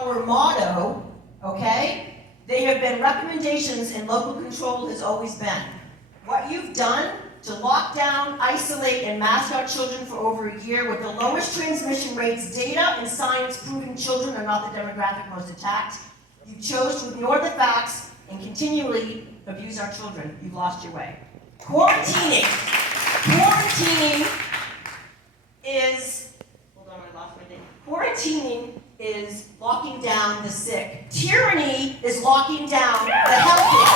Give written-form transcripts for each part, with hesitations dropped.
our motto, okay? They have been recommendations, and local control has always been. What you've done to lock down, isolate, and mask out children for over a year with the lowest transmission rates, data and science proving children are not the demographic most attacked. You chose to ignore the facts and continually abuse our children. You've lost your way. Quarantining is, hold on, I lost my thing. Quarantining is locking down the sick. Tyranny is locking down the healthy.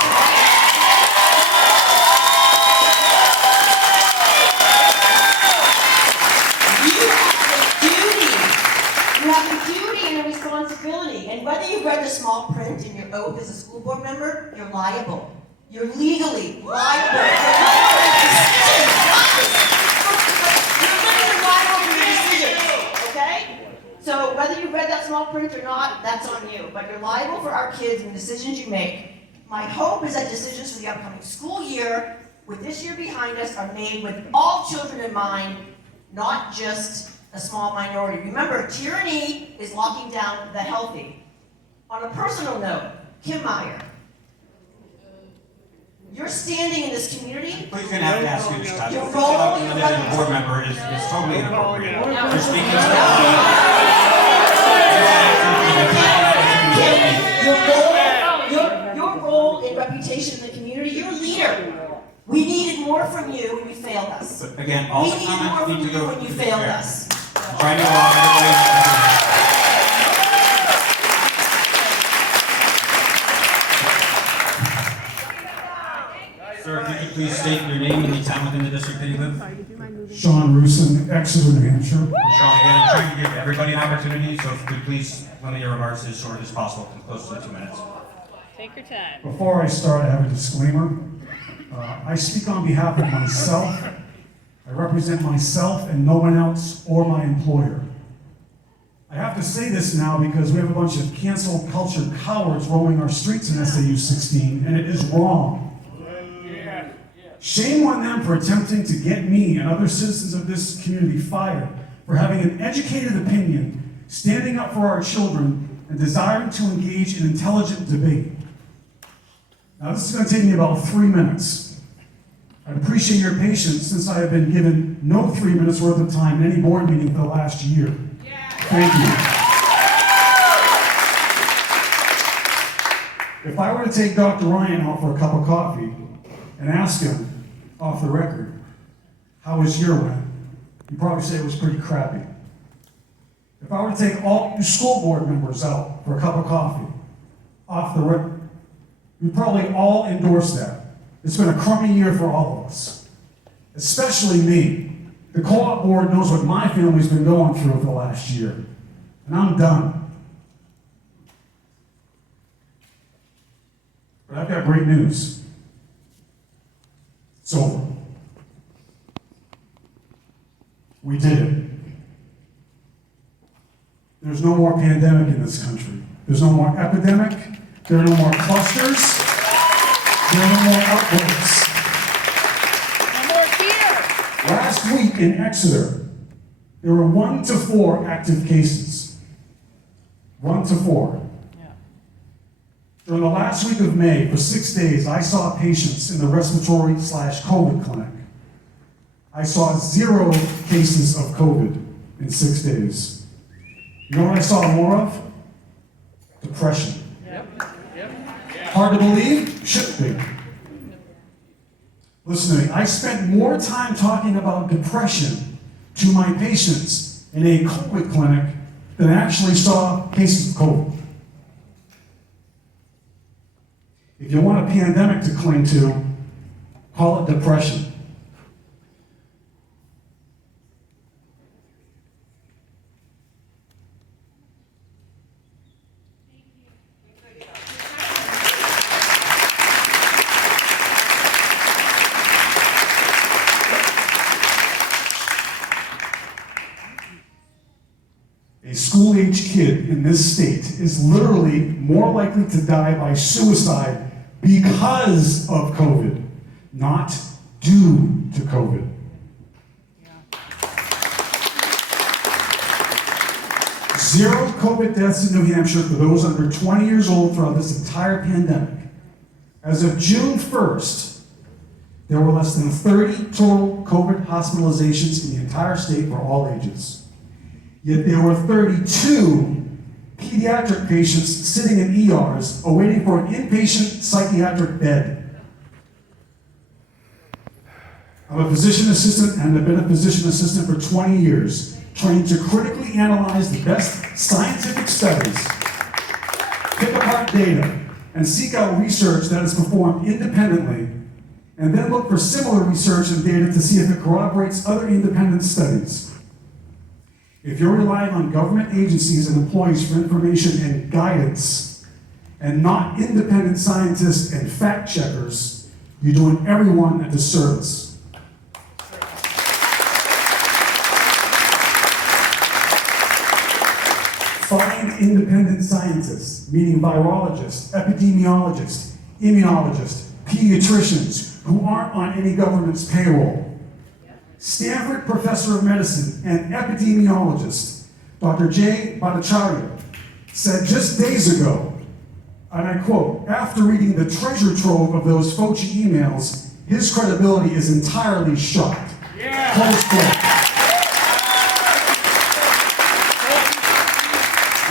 You have a duty and a responsibility, and whether you've read the small print in your oath as a school board member, you're liable. You're legally liable. You're liable for your decisions, okay? So whether you've read that small print or not, that's on you, but you're liable for our kids and the decisions you make. My hope is that decisions for the upcoming school year, with this year behind us, are made with all children in mind, not just a small minority. Remember, tyranny is locking down the healthy. On a personal note, Kim Meyer, you're standing in this community. Please gonna have to ask you to stop. Your role in the board member is totally inappropriate. You're speaking your role in reputation in the community, you're a leader. We needed more from you when you failed us. But again, all We the needed more comments from need to you go when you to the failed chair. us. Trying to allow everybody. Sir, if you could please state your name and the town within the district that you live. Sean Rusin, Exeter, New Hampshire. Sean, again, I'm trying to give everybody an opportunity, so if you could please limit your remarks as short as possible, and close to 2 minutes. Take your time. Before I start, I have a disclaimer. I speak on behalf of myself. I represent myself and no one else or my employer. I have to say this now because we have a bunch of cancel culture cowards roaming our streets in SAU 16, and it is wrong. Shame on them for attempting to get me and other citizens of this community fired for having an educated opinion, standing up for our children, and desiring to engage in intelligent debate. Now, this is going to take me about 3 minutes. I'd appreciate your patience since I have been given no 3 minutes worth of time in any board meeting for the last year. Thank you. If I were to take Dr. Ryan out for a cup of coffee and ask him, off the record, how was your win? He'd probably say it was pretty crappy. If I were to take all you school board members out for a cup of coffee, off the record, you'd probably all endorse that. It's been a crummy year for all of us, especially me. The co-op board knows what my family's been going through for the last year, and I'm done. But I've got great news. It's over. We did it. There's no more pandemic in this country. There's no more epidemic. There are no more clusters. There are no more outbreaks. No more here. Last week in Exeter, there were 1 to 4 active cases. 1 to 4. During the last week of May, for 6 days, I saw patients in the respiratory/COVID clinic. I saw 0 cases of COVID in 6 days. You know what I saw more of? Depression. Hard to believe? Should be. Listen to me, I spent more time talking about depression to my patients in a COVID clinic than I actually saw cases of COVID. If you want a pandemic to cling to, call it depression. A school-age kid in this state is literally more likely to die by suicide because of COVID, not due to COVID. 0 COVID deaths in New Hampshire for those under 20 years old throughout this entire pandemic. As of June 1st, there were less than 30 total COVID hospitalizations in the entire state for all ages. Yet there were 32 pediatric patients sitting in ERs awaiting for an inpatient psychiatric bed. I'm a physician assistant and have been a physician assistant for 20 years, trained to critically analyze the best scientific studies, pick apart data, and seek out research that is performed independently, and then look for similar research and data to see if it corroborates other independent studies. If you're relying on government agencies and employees for information and guidance, and not independent scientists and fact checkers, you're doing everyone a disservice. Find independent scientists, meaning virologists, epidemiologists, immunologists, pediatricians, who aren't on any government's payroll. Stanford professor of medicine and epidemiologist, Dr. Jay Bhattacharya, said just days ago, and I quote, "After reading the treasure trove of those Fauci emails, his credibility is entirely shot." Close quote.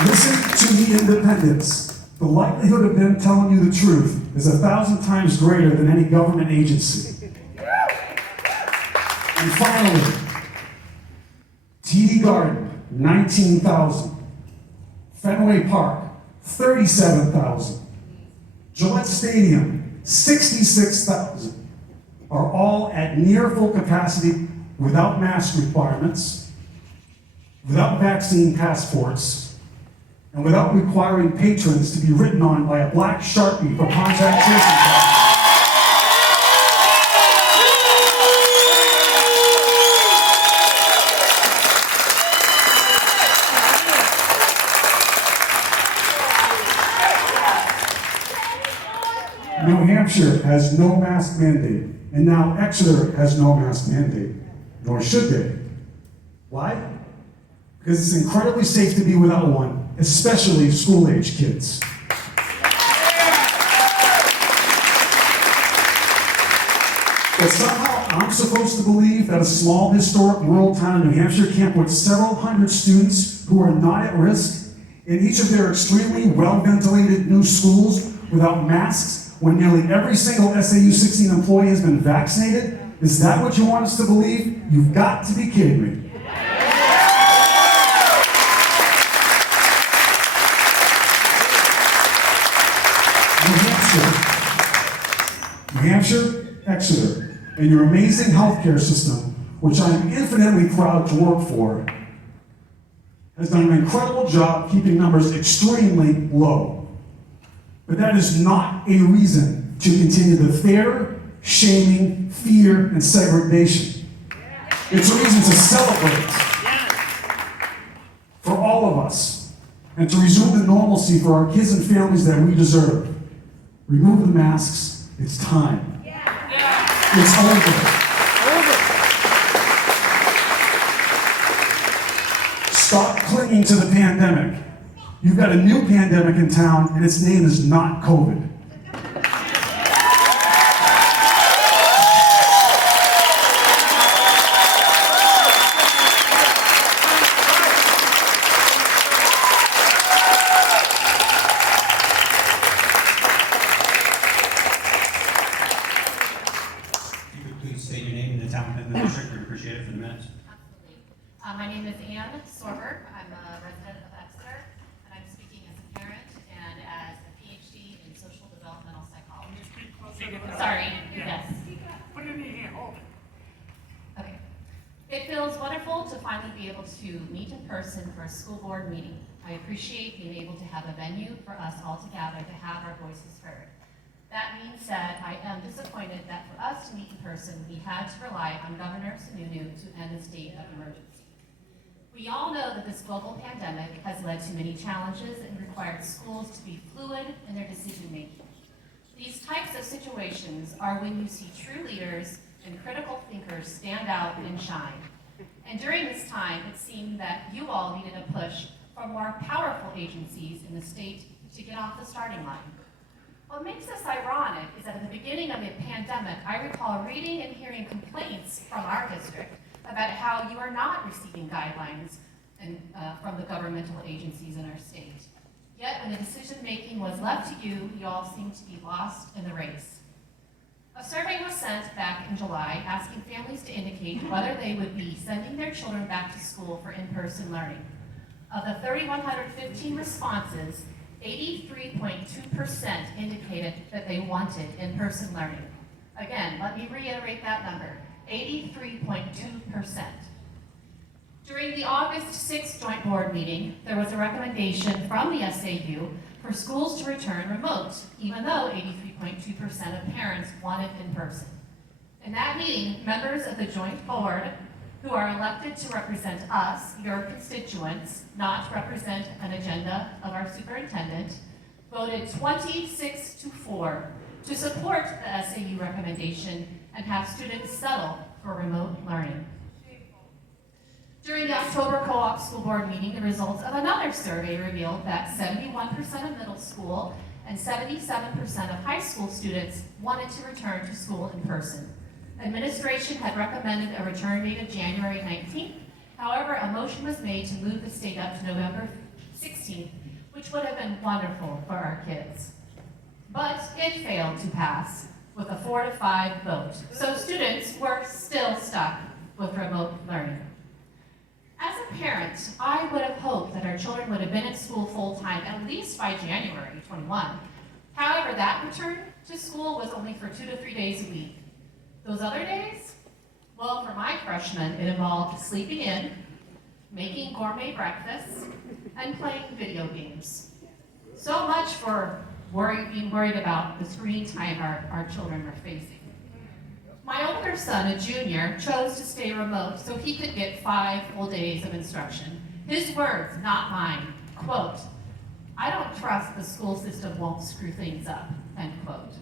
Listen to the independents. The likelihood of them telling you the truth is 1,000 times greater than any government agency. And finally, TD Garden, 19,000. Fenway Park, 37,000. Gillette Stadium, 66,000, are all at near full capacity without mask requirements, without vaccine passports, and without requiring patrons to be written on by a black Sharpie for contact tracing. New Hampshire has no mask mandate, and now Exeter has no mask mandate, nor should they. Why? Because it's incredibly safe to be without one, especially school-age kids. But somehow I'm supposed to believe that a small historic rural town in New Hampshire can't put several hundred students who are not at risk in each of their extremely well-ventilated new schools without masks when nearly every single SAU 16 employee has been vaccinated? Is that what you want us to believe? You've got to be kidding me. New Hampshire, Exeter, and your amazing healthcare system, which I am infinitely proud to work for, has done an incredible job keeping numbers extremely low. But that is not a reason to continue the fear, shaming, fear, and segregation. It's a reason to celebrate for all of us and to resume the normalcy for our kids and families that we deserve. Remove the masks. It's time. It's over. Stop clinging to the pandemic. You've got a new pandemic in town, and its name is not COVID. If you could please state your name and the town and the district, we'd appreciate it for the minutes. Absolutely. My name is Ann Sorber. I'm a resident of Exeter, and I'm speaking as a parent and as a PhD in social developmental psychology. Sorry, yes. Put it in your hand, hold it. Okay. It feels wonderful to finally be able to meet in person for a school board meeting. I appreciate being able to have a venue for us all to gather to have our voices heard. That being said, I am disappointed that for us to meet in person, we had to rely on Governor Sununu to end the state of emergency. We all know that this global pandemic has led to many challenges and required schools to be fluid in their decision-making. These types of situations are when you see true leaders and critical thinkers stand out and shine. And during this time, it seemed that you all needed a push from more powerful agencies in the state to get off the starting line. What makes this ironic is that at the beginning of the pandemic, I recall reading and hearing complaints from our district about how you are not receiving guidelines from the governmental agencies in our state. Yet when the decision-making was left to you, you all seemed to be lost in the race. A survey was sent back in July asking families to indicate whether they would be sending their children back to school for in-person learning. Of the 3,115 responses, 83.2% indicated that they wanted in-person learning. Again, let me reiterate that number, 83.2%. During the August 6th joint board meeting, there was a recommendation from the SAU for schools to return remote, even though 83.2% of parents wanted in-person. In that meeting, members of the joint board, who are elected to represent us, your constituents, not represent an agenda of our superintendent, voted 26-4 to support the SAU recommendation and have students settle for remote learning. During the October co-op school board meeting, the results of another survey revealed that 71% of middle school and 77% of high school students wanted to return to school in person. Administration had recommended a return date of January 19th. However, a motion was made to move the state up to November 16th, which would have been wonderful for our kids. But it failed to pass with a 4-5 vote. So students were still stuck with remote learning. As a parent, I would have hoped that our children would have been in school full-time at least by January 21. However, that return to school was only for 2 to 3 days a week. Those other days? Well, for my freshmen, it involved sleeping in, making gourmet breakfasts, and playing video games. So much for being worried about the screen time our children are facing. My older son, a junior, chose to stay remote so he could get 5 full days of instruction. His words, not mine, quote, "I don't trust the school system won't screw things up," end quote.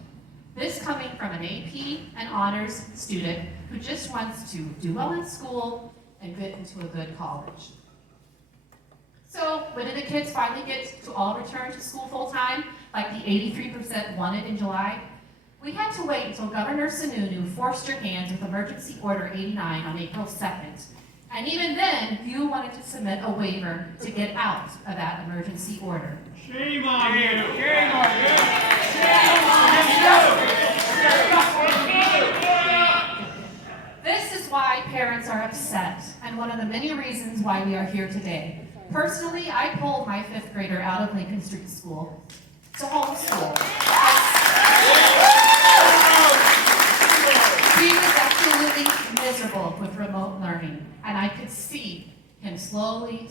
This coming from an AP and honors student who just wants to do well in school and get into a good college. So when did the kids finally get to all return to school full time, like the 83% wanted in July? We had to wait until Governor Sununu forced your hands with Emergency Order 89 on April 2nd. And even then, you wanted to submit a waiver to get out of that emergency order. Shame on you! Shame on you! Shame on you! This is why parents are upset, and one of the many reasons why we are here today. Personally, I pulled my 5th grader out of Lincoln Street School to homeschool. He was absolutely miserable with remote learning, and I could see him slowly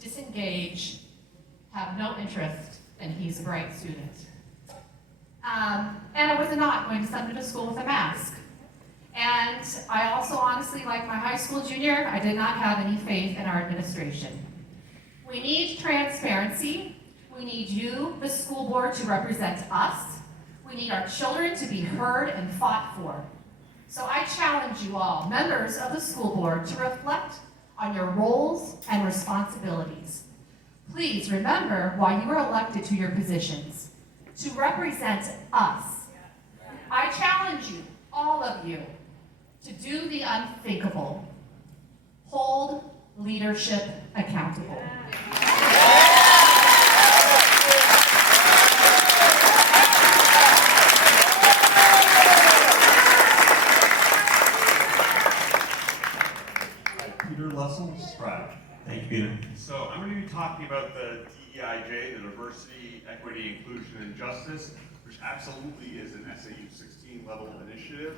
disengage, have no interest, and he's a bright student. And I was not going to send him to school with a mask. And I also honestly, like my high school junior, I did not have any faith in our administration. We need transparency. We need you, the school board, to represent us. We need our children to be heard and fought for. So I challenge you all, members of the school board, to reflect on your roles and responsibilities. Please remember why you were elected to your positions, to represent us. I challenge you, all of you, to do the unthinkable. Hold leadership accountable. Thank you, Peter. So I'm going to be talking about the DEIJ, the Diversity, Equity, Inclusion, and Justice, which absolutely is an SAU 16 level initiative.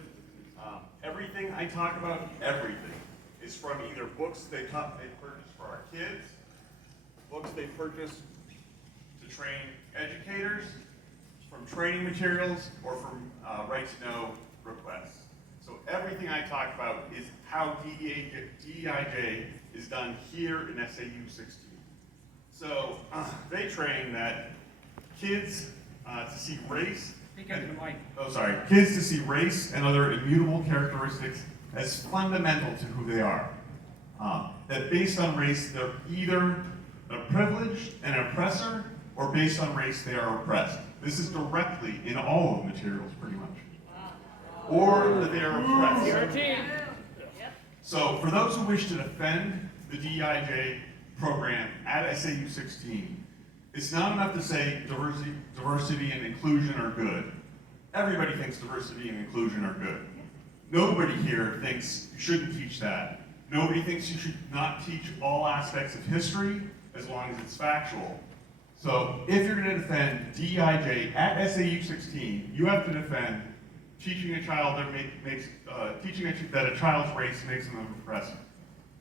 Everything I talk about, everything, is from either books they purchased for our kids, books they purchased to train educators, from training materials, or from right to know requests. So everything I talk about is how DEIJ is done here in SAU 16. So they train that kids to see race. Kids to see race and other immutable characteristics as fundamental to who they are. That based on race, they're either a privileged, an oppressor, or based on race they are oppressed. This is directly in all of the materials, pretty much. Or that they are oppressed. CRT. So for those who wish to defend the DEIJ program at SAU 16, it's not enough to say diversity and inclusion are good. Everybody thinks diversity and inclusion are good. Nobody here thinks you shouldn't teach that. Nobody thinks you should not teach all aspects of history as long as it's factual. So if you're going to defend DEIJ at SAU 16, you have to defend teaching a child that that a child's race makes them an oppressor.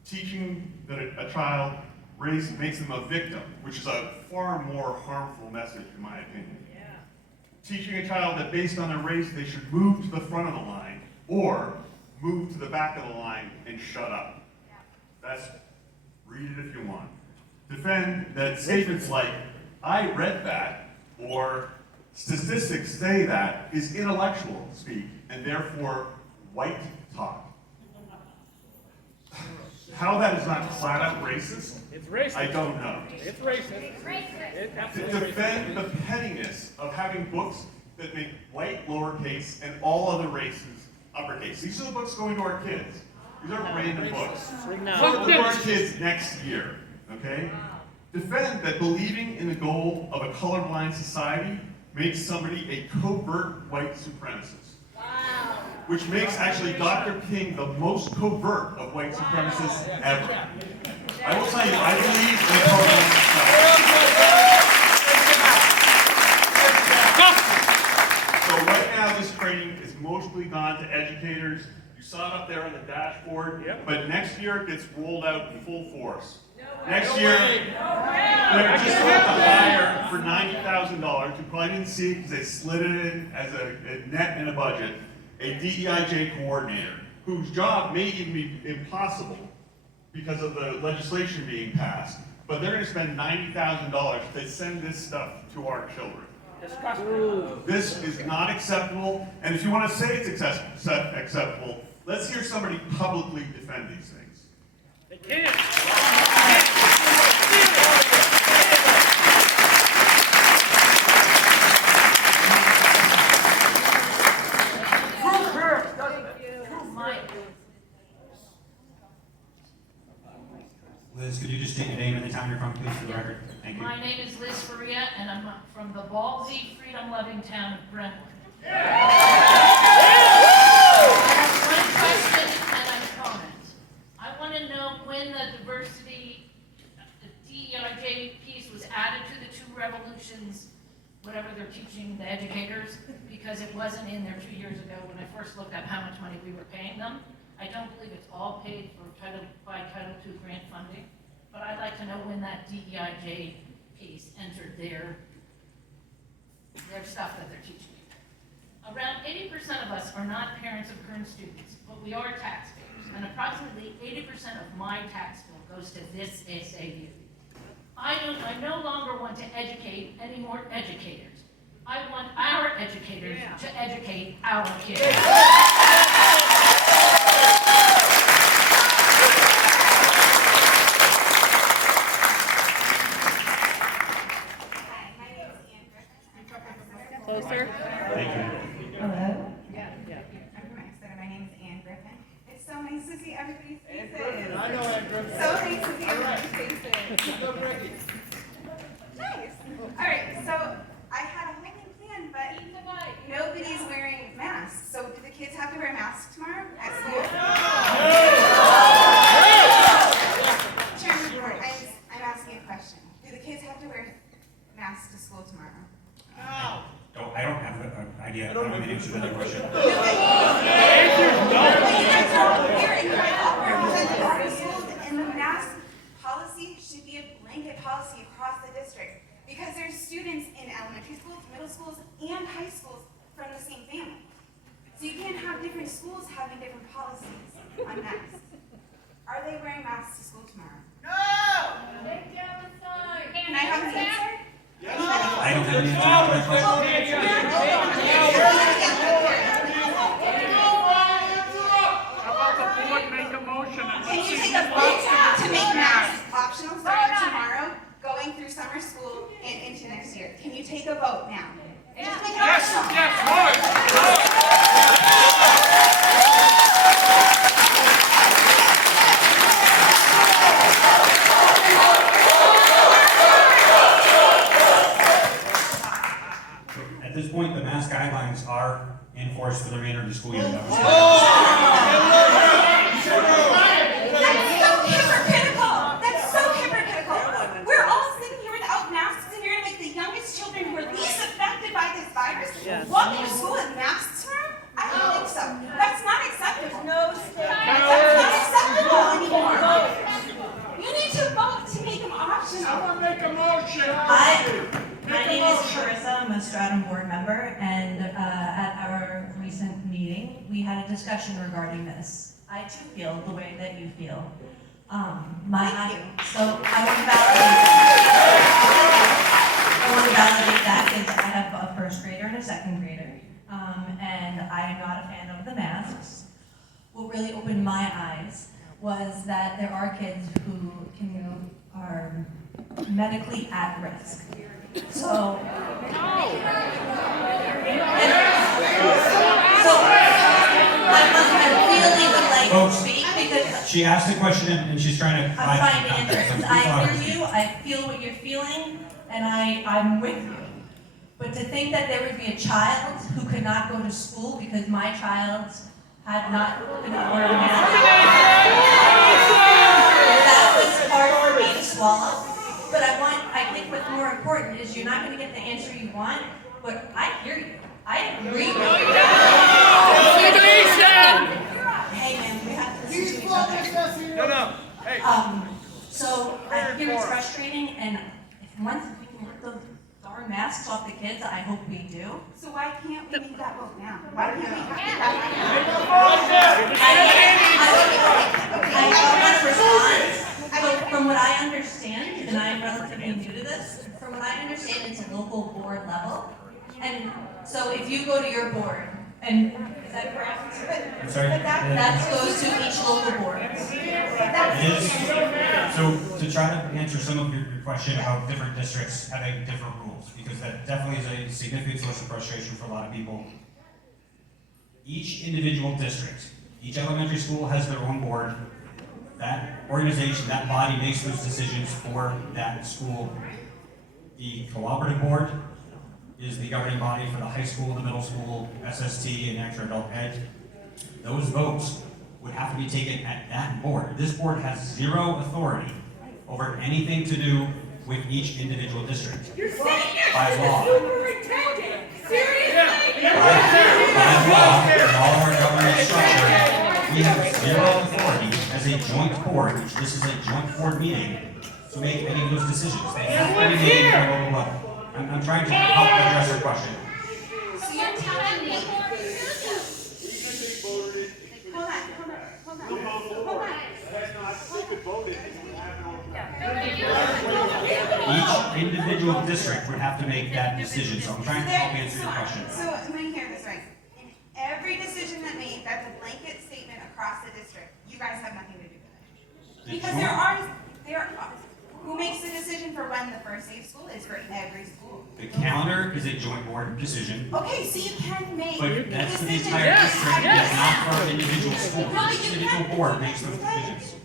Teaching that a child race makes them a victim, which is a far more harmful message in my opinion. Yeah. Teaching a child that based on their race they should move to the front of the line or move to the back of the line and shut up. Yeah. That's, read it if you want. Defend that statements like, I read that, or statistics say that is intellectual speak, and therefore white talk. How that is not flat out racist, It's racist. I don't know. It's racist. It's To absolutely defend racist. the pettiness of having books that make white lowercase and all other races uppercase. These are the books going to our kids. These aren't random books. No. Put them to our kids next year, okay? Defend that believing in the goal of a colorblind society makes somebody a covert white supremacist. Wow. Which makes actually Dr. King the most covert of white supremacists ever. I will tell you, I believe in a colorblind society. So right now, this training is mostly gone to educators. You saw it up there on the dashboard, but next year it gets rolled out in full force. Next year, they're just going to hire for $90,000. You probably didn't see it because they slid it in as a net in a budget, a DEIJ coordinator whose job may even be impossible because of the legislation being passed. But they're going to spend $90,000 to send this stuff to our children. Disgusting. This is not acceptable, and if you want to say it's acceptable, let's hear somebody publicly defend these things. They can't. Liz, could you just state your name and the town you're from, please, for the record? Thank you. My name is Liz Faria, and I'm from the ballsy, freedom-loving town of Brentwood. I have one question and a comment. I want to know when the diversity, the DEIJ piece was added to the two revolutions, whatever they're teaching the educators, because it wasn't in there 2 years ago when I first looked up how much money we were paying them. I don't believe it's all paid for by Title II grant funding, but I'd like to know when that DEIJ piece entered their stuff that they're teaching you. Around 80% of us are not parents of current students, but we are taxpayers, and approximately 80% of my tax bill goes to this SAU. I no longer want to educate any more educators. I want our educators to educate our kids. Closer. Thank you. Hello? I'm from Exeter. My name is Ann Griffin. It's so nice to see everybody's faces. I know Ann Griffin. So nice to see everybody's faces. Nice. All right, so I had a whole new plan, but nobody's wearing masks. So do the kids have to wear masks tomorrow at school? Chairman Ford, I'm asking a question. Do the kids have to wear masks to school tomorrow? I don't have an idea. I don't know the answer to that question. And the mask policy should be a blanket policy across the district because there's students in elementary schools, middle schools, and high schools from the same family. So you can't have different schools having different policies on masks. Are they wearing masks to school tomorrow? No! Can I have an answer? I don't have an answer to that question. How about the board make a motion and Can let's you see take who a wants vote to to make masks optional starting tomorrow? going through summer school and into next year. Can you take a vote now? And just make it Yes, optional. yes, vote. At this point, the mask guidelines are in force for the remainder of the school year. That was- That's so hypocritical. That's so hypocritical. We're all sitting here without masks, and you're gonna make the youngest children who are least affected by this virus walk into school with masks on? I don't think so. That's not acceptable. No, that's not acceptable anymore. You need to vote to make them optional. Someone make a motion. Hi, my name is Carissa. I'm a Stratum board member, and at our recent meeting, we had a discussion regarding this. I too feel the way that you feel. So I want to validate that. I want to validate that because I have a first grader and a second grader, and I am not a fan of the masks. What really opened my eyes was that there are kids who are medically at risk. So I really would like to speak because She asked a question and she's trying to. I'm trying to answer context. it. So I people are- hear you, I feel what you're feeling, and I'm with you. But to think that there would be a child who could not go to school because my child had not been ordered a mask, that was hard for me to swallow. But I think what's more important is you're not going to get the answer you want, but I hear you. I agree with you. Hey man, we have to listen to each other. No, hey. So I hear it's frustrating, and once we can get those darn masks off the kids, I hope we do. So why can't we make that vote now? Why can't we have that? I want to respond. So from what I understand, and I'm relatively new to this, from what I understand, it's a local board level. And so if you go to your board, and is that correct? I'm sorry. That goes to each local board. It is. So to try to answer some of your question about different districts having different rules, because that definitely is a significant source of frustration for a lot of people. Each individual district, each elementary school has their own board. That organization, that body makes those decisions for that school. The cooperative board is the governing body for the high school, the middle school, SST, and extra adult ed. Those votes would have to be taken at that board. This board has zero authority over anything to do with each individual district. By law. By law, in all of our government structure, we have zero authority as a joint board, which this is a joint board meeting, to make any of those decisions. They have to be made at a local level. I'm trying to help address your question. So you're telling me. Hold on. Each individual district would have to make that decision, so I'm trying to help answer your question. So am I hearing this right? In every decision that's a blanket statement across the district. You guys have nothing to do with it. Because there are, who makes the decision for when the first day of school is for every school? The calendar is a joint board decision, Okay, so you can make but that's for the decisions. entire district, it's not for an individual school. No, Each you individual can't. board makes those decisions.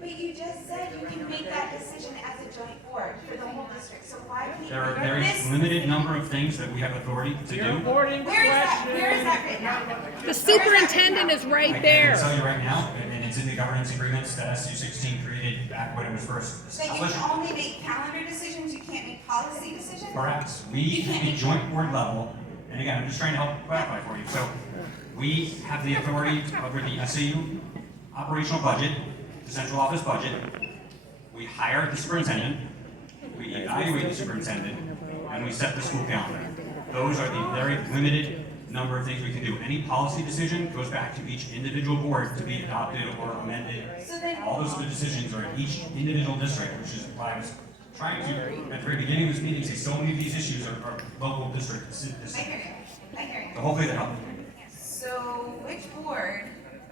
But you just said you can make that decision as a joint board for the whole district, so why can't you? There are a very limited number of things that we have authority to do. Where is that written now? The superintendent is right I can there. tell you right now, and it's in the governance agreements that SU 16 created back when it was first That you established. can only make calendar decisions, you can't make policy decisions? Correct. We, at the joint board level, and again, I'm just trying to help clarify for you. So, we have the authority over the SAU operational budget, the central office budget. We hire the superintendent, we evaluate the superintendent, and we set the school calendar. Those are the very limited number of things we can do. Any policy decision goes back to each individual board to be adopted or amended. So then, All those other decisions are in each individual district, which is why I was trying to, at the very beginning of this meeting, say so many of these issues are local district I decisions. hear you, I hear you. So hopefully that helped. So which board,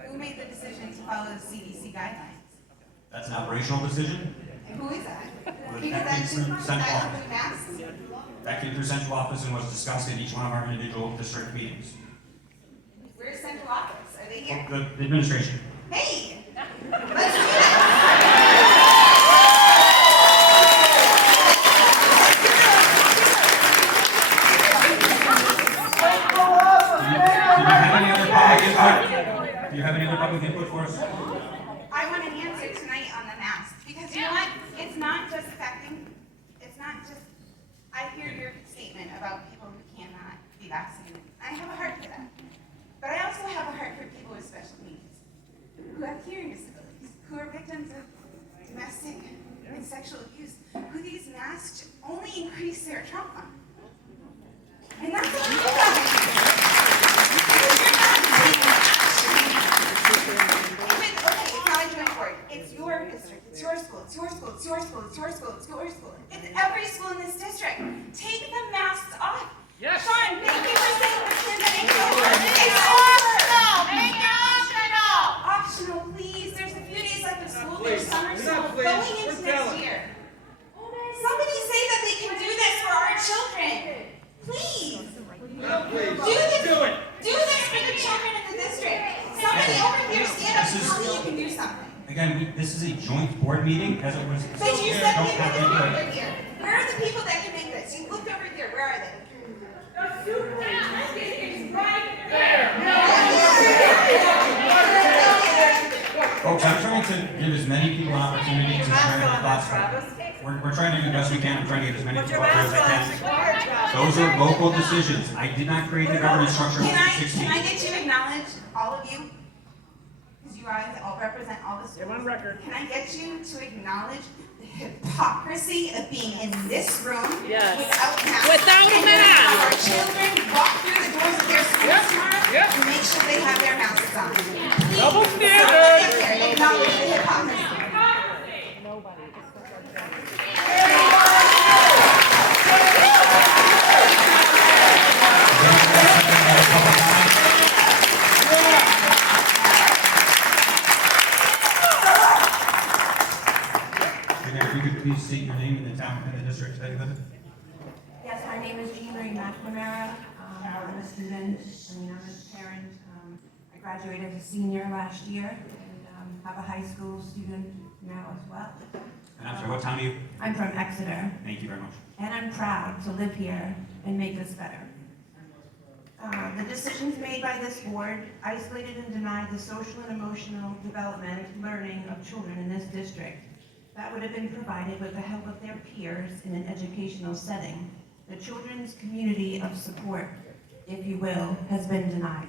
who made the decision to follow the CDC guidelines? That's an operational decision. Who is that? Well, Because that that's came just, through that's central open masks. That came through central office and was discussed in each one of our individual district meetings. Where's central office? Are they here? The administration. Hey, let's do this. Do you have any other public input for us? I want an answer tonight on the mask, because you know what? It's not just, I hear your statement about people who cannot be vaccinated. I have a heart for that. But I also have a heart for people with special needs, who have hearing disabilities, who are victims of domestic and sexual abuse, who these masks only increase their trauma. And that's what you guys. Okay, it's not a joint board. It's your district. It's your school. It's your school. It's your school. It's your school. It's your school. It's every school in this district. Take the masks off. Yes. Sean, thank you for saying that it's over. It's over. Make it optional. Optional, please. There's a few days left of school. There's summer school going into next year. Somebody say that they can do this for our children. Please. Do this for the children in the district. Somebody over here stand up and tell me you can do something. Again, this is a joint board meeting, as it was. But you said Don't people have that input. over here. Where are the people that can make this? You looked over here. Where are they? The superintendent is right there. Folks, I'm trying to give as many people an opportunity to share their thoughts. We're trying to do the best we can. I'm trying to get as many people up here as I can. Those are local decisions. I did not create the governance structure in Can I 2016. get you to acknowledge, all of you, because you guys all represent all the schools. on record. Can I get you to acknowledge the hypocrisy of being in this room Yes. without masks? Without a and then mask. have our children walk through the doors of their schools tomorrow Yep. and make sure they have their masks on. Please, Double someone standard. get there and acknowledge the hypocrisy. If you could please state your name and the town and the district that you live in. Yes, my name is Jean Marie McNamara. I'm a student, I'm a parent. I graduated as a senior last year and have a high school student now as well. And I'm sorry, what town are you? I'm from Exeter, Thank you very much. and I'm proud to live here and make this better. The decisions made by this board isolated and denied the social and emotional development learning of children in this district that would have been provided with the help of their peers in an educational setting. The children's community of support, if you will, has been denied.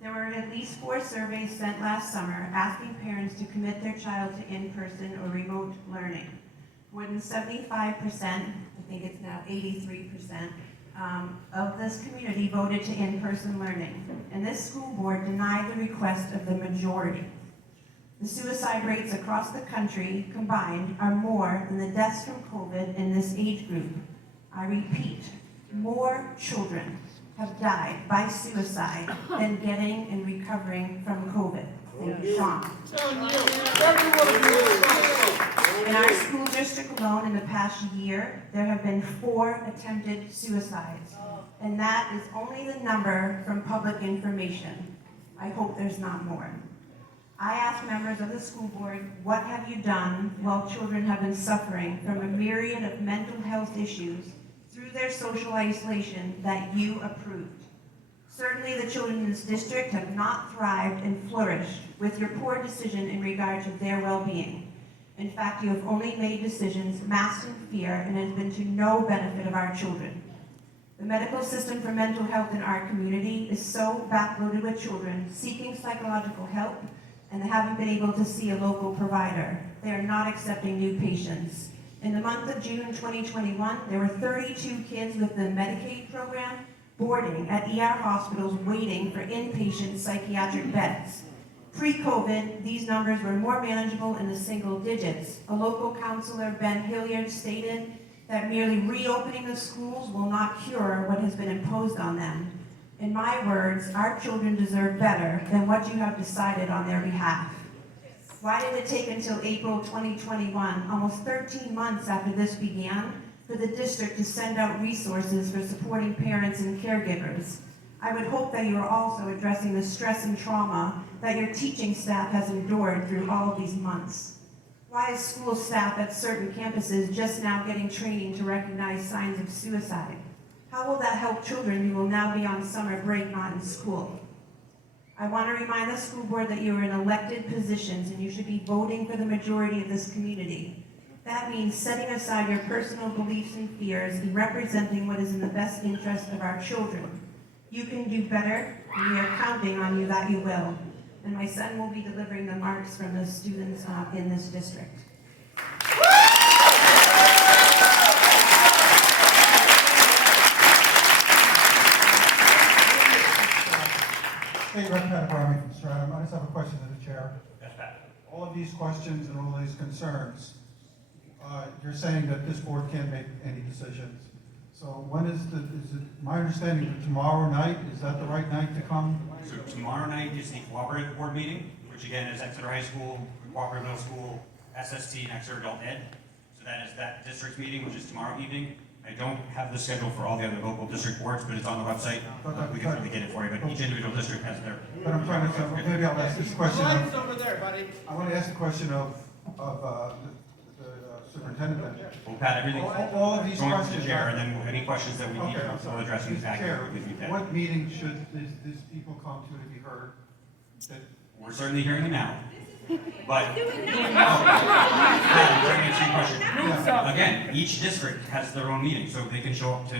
There were at least 4 surveys sent last summer asking parents to commit their child to in-person or remote learning. More than 75%, I think it's now 83%, of this community voted to in-person learning. And this school board denied the request of the majority. The suicide rates across the country combined are more than the deaths from COVID in this age group. I repeat, more children have died by suicide than getting and recovering from COVID. Thank you, Sean. In our school district alone in the past year, there have been 4 attempted suicides. And that is only the number from public information. I hope there's not more. I asked members of the school board, what have you done while children have been suffering from a myriad of mental health issues through their social isolation that you approved? Certainly the children in this district have not thrived and flourished with your poor decision in regard to their well-being. In fact, you have only made decisions masked in fear and has been to no benefit of our children. The medical system for mental health in our community is so backloaded with children seeking psychological help and haven't been able to see a local provider. They are not accepting new patients. In the month of June 2021, there were 32 kids with the Medicaid program boarding at ER hospitals waiting for inpatient psychiatric beds. Pre-COVID, these numbers were more manageable in the single digits. A local counselor, Ben Hilliard, stated that merely reopening the schools will not cure what has been imposed on them. In my words, our children deserve better than what you have decided on their behalf. Why did it take until April 2021, almost 13 months after this began, for the district to send out resources for supporting parents and caregivers? I would hope that you are also addressing the stress and trauma that your teaching staff has endured through all of these months. Why is school staff at certain campuses just now getting training to recognize signs of suicide? How will that help children who will now be on summer break not in school? I want to remind the school board that you are in elected positions and you should be voting for the majority of this community. That means setting aside your personal beliefs and fears and representing what is in the best interest of our children. You can do better, and we are counting on you that you will. And my son will be delivering the marks from the students in this district. Hey, Representative Army from Stratham. I just have a question to the chair. Yes, Pat. All of these questions and all these concerns, you're saying that this board can't make any decisions. So when is it my understanding that tomorrow night, is that the right night to come? So tomorrow night is the cooperative board meeting, which again is Exeter High School, Cooperative Middle School, SST, and Exeter Adult Ed. So that is that district meeting, which is tomorrow evening. I don't have the schedule for all the other local district boards, but it's on the website. We can probably get it for you, but each individual district has their. But I'm trying to, maybe I'll ask this question. Line's over there, buddy. I want to ask the question of the superintendent. We'll pat everything. All of these going to the questions. chair, and then any questions that we need Okay, I'm for sorry. addressing is Mr. Chair, accurate with you, Pat. what meeting should these people come to be heard? We're certainly hearing them now. But I'm trying to answer your question. Again, each district has their own meeting, so they can show up to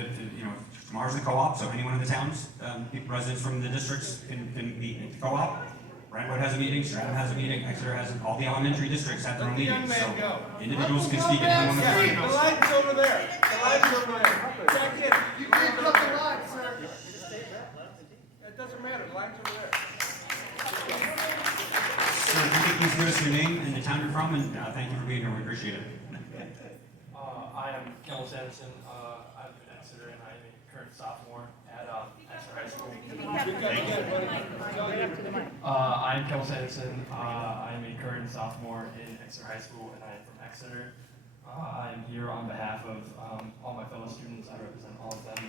tomorrow's the co-op, so anyone in the towns, residents from the districts can meet at the co-op. Brentwood has a meeting, Stratham has a meeting, Exeter has, all the elementary districts have their own meetings, so individuals can speak at any one of the The meetings. line's over there. The line's over there. Check it. You can't cut the line, sir. It doesn't matter. The line's over there. So if you could please give us your name and the town you're from, and thank you for being here, we appreciate it. I am Kelly Sanderson. I'm in Exeter and I'm a current sophomore at Exeter High School. I'm Kelly Sanderson. I'm a current sophomore in Exeter High School and I am from Exeter. I'm here on behalf of all my fellow students. I represent all of them.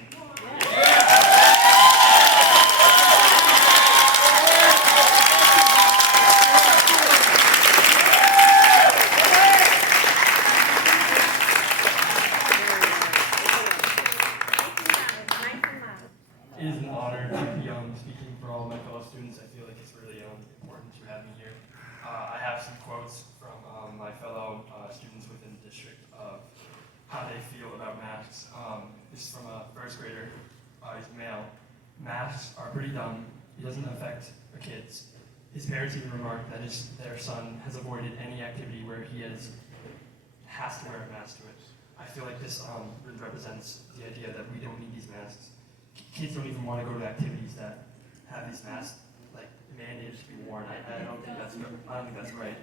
It is an honor to be speaking for all of my fellow students. I feel like it's really important to have me here. I have some quotes from my fellow students within the district of how they feel about masks. This is from a first grader. He's male. Masks are pretty dumb. It doesn't affect the kids. His parents even remarked that their son has avoided any activity where he has to wear a mask to it. I feel like this really represents the idea that we don't need these masks. Kids don't even want to go to activities that have these masks like mandated to be worn. I don't think that's right.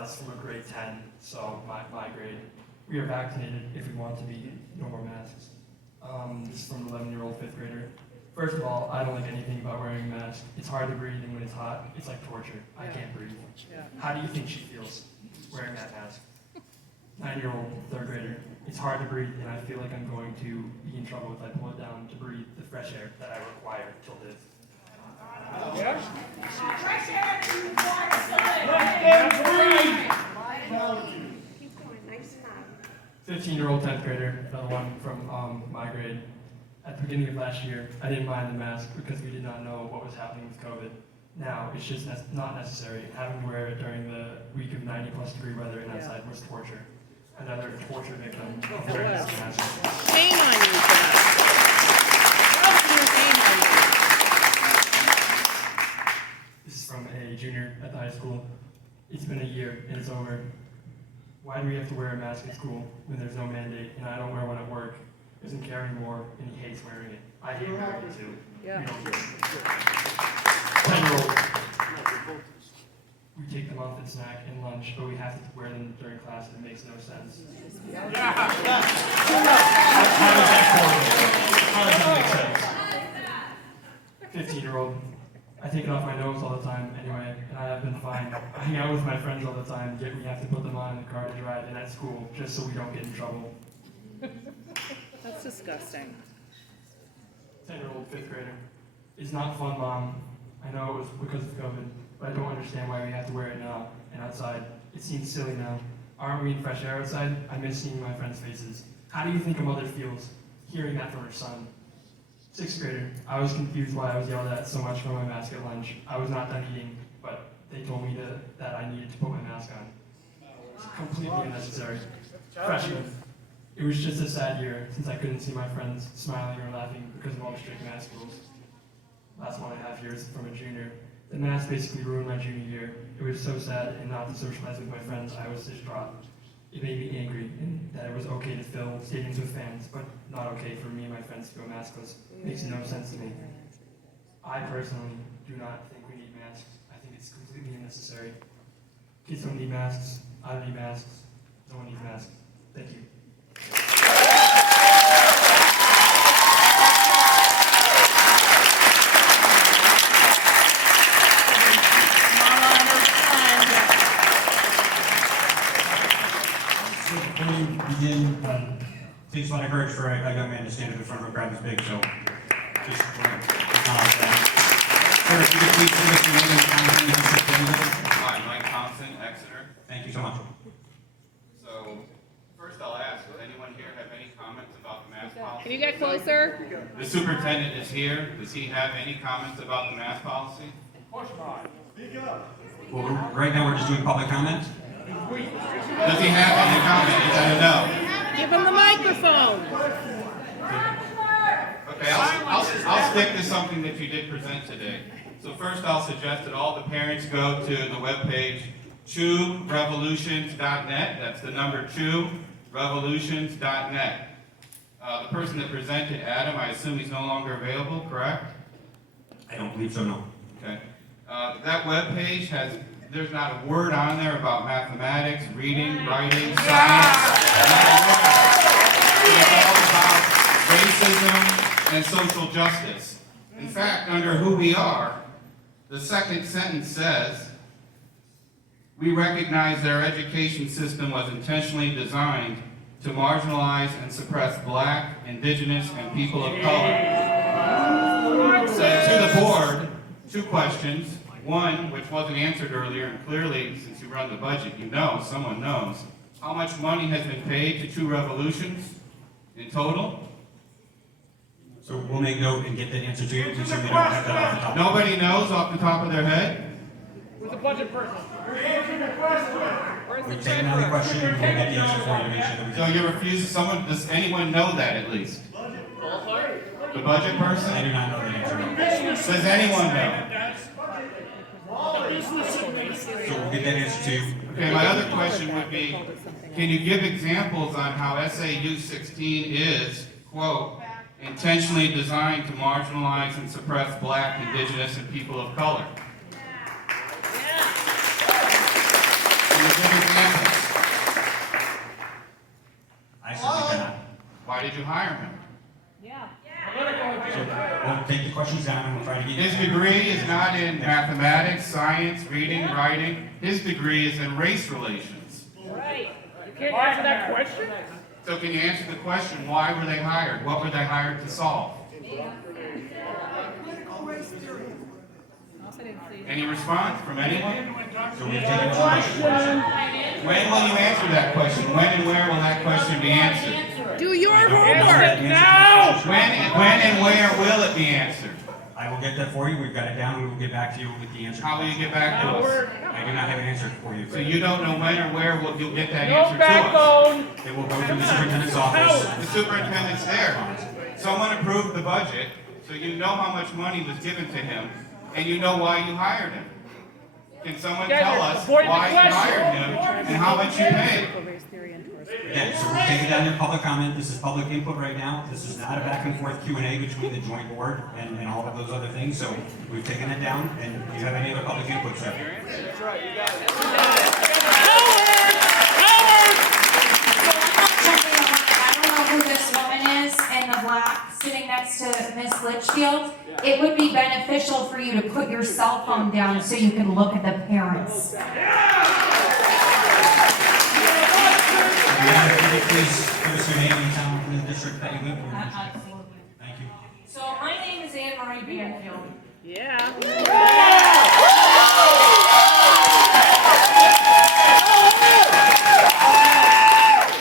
This is from a grade 10, so my grade. We are vaccinated if we want to be. No more masks. This is from an 11-year-old fifth grader. First of all, I don't like anything about wearing a mask. It's hard to breathe, and when it's hot, it's like torture. I can't breathe. How do you think she feels wearing that mask? 9-year-old third grader. It's hard to breathe, and I feel like I'm going to be in trouble if I pull it down to breathe the fresh air that I require to live. Fresh air is required to live. Keep going, nice and loud. 15-year-old 10th grader, another one from my grade. At the beginning of last year, I didn't mind the mask because we did not know what was happening with COVID. Now, it's just not necessary. Having to wear it during the week of 90+ degree weather and outside was torture. Another torture victim of wearing this mask. Shame on you, Jeff. Shame on you. This is from a junior at the high school. It's been a year and it's over. Why do we have to wear a mask at school when there's no mandate and I don't wear one at work? He doesn't care anymore and he hates wearing it. I hate wearing it too. Yeah. We don't care. 10-year-old. We take them off at snack and lunch, but we have to wear them during class and it makes no sense. How does that make sense? 15-year-old. I take it off my nose all the time anyway, and I have been fine. I hang out with my friends all the time, yet we have to put them on in the car to drive and at school, just so we don't get in trouble. That's disgusting. 10-year-old fifth grader. It's not fun, Mom. I know it was because of COVID, but I don't understand why we have to wear it now and outside. It seems silly now. Aren't we in fresh air outside? I miss seeing my friends' faces. How do you think a mother feels hearing that from her son? Sixth grader. I was confused why I was yelled at so much for my mask at lunch. I was not done eating, but they told me that I needed to put my mask on. It's completely unnecessary. Freshman. It was just a sad year since I couldn't see my friends smiling or laughing because of all the strict mask rules. Last 1.5 years from a junior. The mask basically ruined my junior year. It was so sad, and not to socialize with my friends, I was distraught. It made me angry, and that it was okay to fill stadiums with fans, but not okay for me and my friends to go maskless. Makes no sense to me. I personally do not think we need masks. I think it's completely unnecessary. Kids don't need masks. I don't need masks. No one needs masks. Thank you. Before we begin, takes a lot of courage for a young man to stand up in front of a crowd this big, so just acknowledge that. Sir, if you could please give us your name and contact information. Hi, Mike Thompson, Exeter. Thank you so much. So, first I'll ask, does anyone here have any comments about the mask policy? Can you get closer? The superintendent is here. Does he have any comments about the mask policy? Well, right now we're just doing public comment. Does he have any comment? Is that a no? Give him the microphone. Okay, I'll stick to something that you did present today. So first I'll suggest that all the parents go to the webpage 2revolutions.net. That's the number 2revolutions.net. The person that presented, Adam, I assume he's no longer available, correct? I don't believe so, no. Okay. That webpage there's not a word on there about mathematics, reading, writing, science. Not a word. It's all about racism and social justice. In fact, under who we are, the second sentence says, we recognize their education system was intentionally designed to marginalize and suppress Black, Indigenous, and people of color. So to the board, 2 questions. One, which wasn't answered earlier, and clearly, since you run the budget, you know, someone knows. How much money has been paid to 2 revolutions in total? So we'll make note and get that answer to you. We certainly don't have that off the top. Nobody knows off the top of their head? Who's the budget person? We've taken another question and we'll get the answer for you to make sure that we So you refuse, does anyone know that at least? The budget person? I do not know the answer. Does anyone know? So we'll get that answer to you. Okay, my other question would be, can you give examples on how SAU 16 is, quote, intentionally designed to marginalize and suppress Black, Indigenous, and people of color? Can you give examples? I certainly cannot. Why did you hire him? So we'll take the questions down and we'll try to get. His degree is not in mathematics, science, reading, writing. His degree is in race relations. Right. You can't answer that question? So can you answer the question, why were they hired? What were they hired to solve? Any response from anyone? So we've taken two questions. When will you answer that question? When and where will that question be answered? Do your Answer homework. now! When and where will it be answered? I will get that for you. We've got it down. We will get back to you with the answer. How will you get back to us? I do not have an answer for you. So you don't know when or where you'll get that No answer to us? backbone. It will go through the superintendent's office. The superintendent's there. Someone approved the budget, so you know how much money was given to him, and you know why you hired him. Can someone tell us why you hired him and how much you paid? Again, so we're taking down your public comment. This is public input right now. This is not a back and forth Q&A between the joint board and all of those other things. So we've taken it down. And do you have any other public input, sir? That's right, you got it. I don't know who this woman is, and the black, sitting next to Miss Litchfield, it would be beneficial for you to put your cell phone down so you can look at the parents. Could you please give us your name and town in the district that you live in? Absolutely. Thank you. So my name is Anne Marie Banfield. Yeah.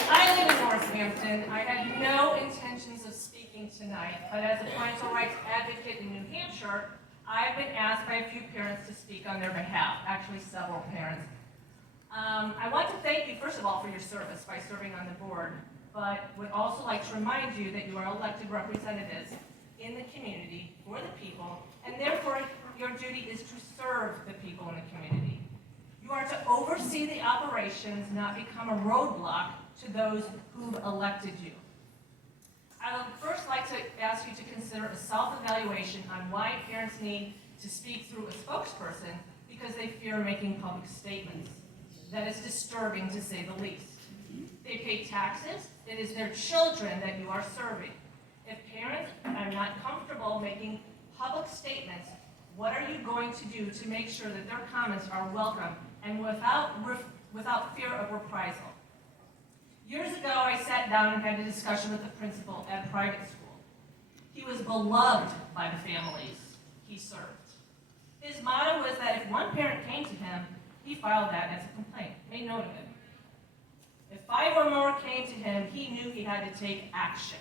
I live in Northampton. I had no intentions of speaking tonight, but as a parental rights advocate in New Hampshire, I've been asked by a few parents to speak on their behalf, actually several parents. I want to thank you, first of all, for your service by serving on the board, but would also like to remind you that you are elected representatives in the community for the people, and therefore your duty is to serve the people in the community. You are to oversee the operations, not become a roadblock to those who've elected you. I would first like to ask you to consider a self-evaluation on why parents need to speak through a spokesperson because they fear making public statements. That is disturbing, to say the least. They pay taxes. It is their children that you are serving. If parents are not comfortable making public statements, what are you going to do to make sure that their comments are welcome and without fear of reprisal? Years ago, I sat down and had a discussion with the principal at a private school. He was beloved by the families he served. His motto was that if one parent came to him, he filed that as a complaint, made note of it. If 5 or more came to him, he knew he had to take action.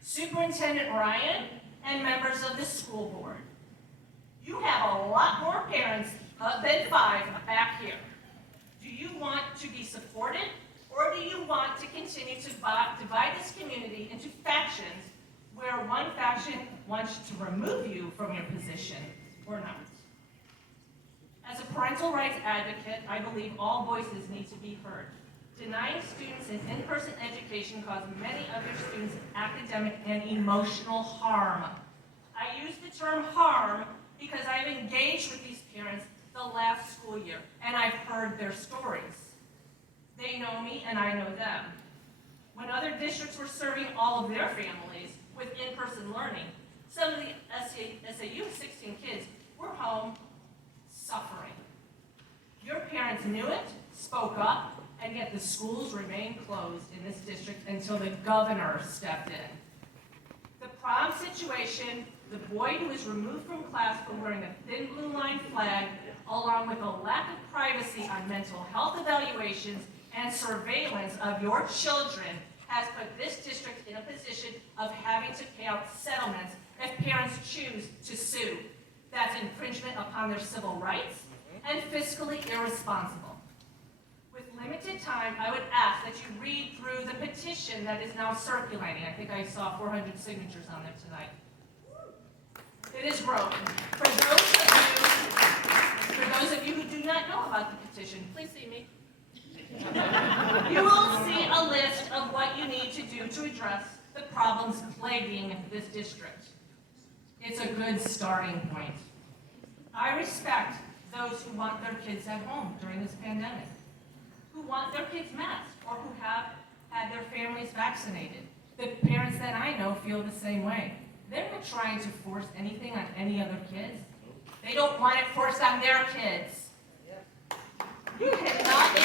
Superintendent Ryan and members of the school board, you have a lot more parents than 5 back here. Do you want to be supported, or do you want to continue to divide this community into factions where one faction wants to remove you from your position or not? As a parental rights advocate, I believe all voices need to be heard. Denying students an in-person education causes many other students academic and emotional harm. I use the term harm because I've engaged with these parents the last school year, and I've heard their stories. They know me, and I know them. When other districts were serving all of their families with in-person learning, some of the SAU 16 kids were home suffering. Your parents knew it, spoke up, and yet the schools remained closed in this district until the governor stepped in. The prom situation, the boy who was removed from class for wearing a thin blue line flag, along with a lack of privacy on mental health evaluations and surveillance of your children, has put this district in a position of having to pay out settlements if parents choose to sue. That's infringement upon their civil rights and fiscally irresponsible. With limited time, I would ask that you read through the petition that is now circulating. I think I saw 400 signatures on there tonight. It is broken. For those of you who do not know about the petition, please see me. You will see a list of what you need to do to address the problems plaguing this district. It's a good starting point. I respect those who want their kids at home during this pandemic, who want their kids masked, or who have had their families vaccinated. The parents that I know feel the same way. They're not trying to force anything on any other kids. They don't want it forced on their kids. You cannot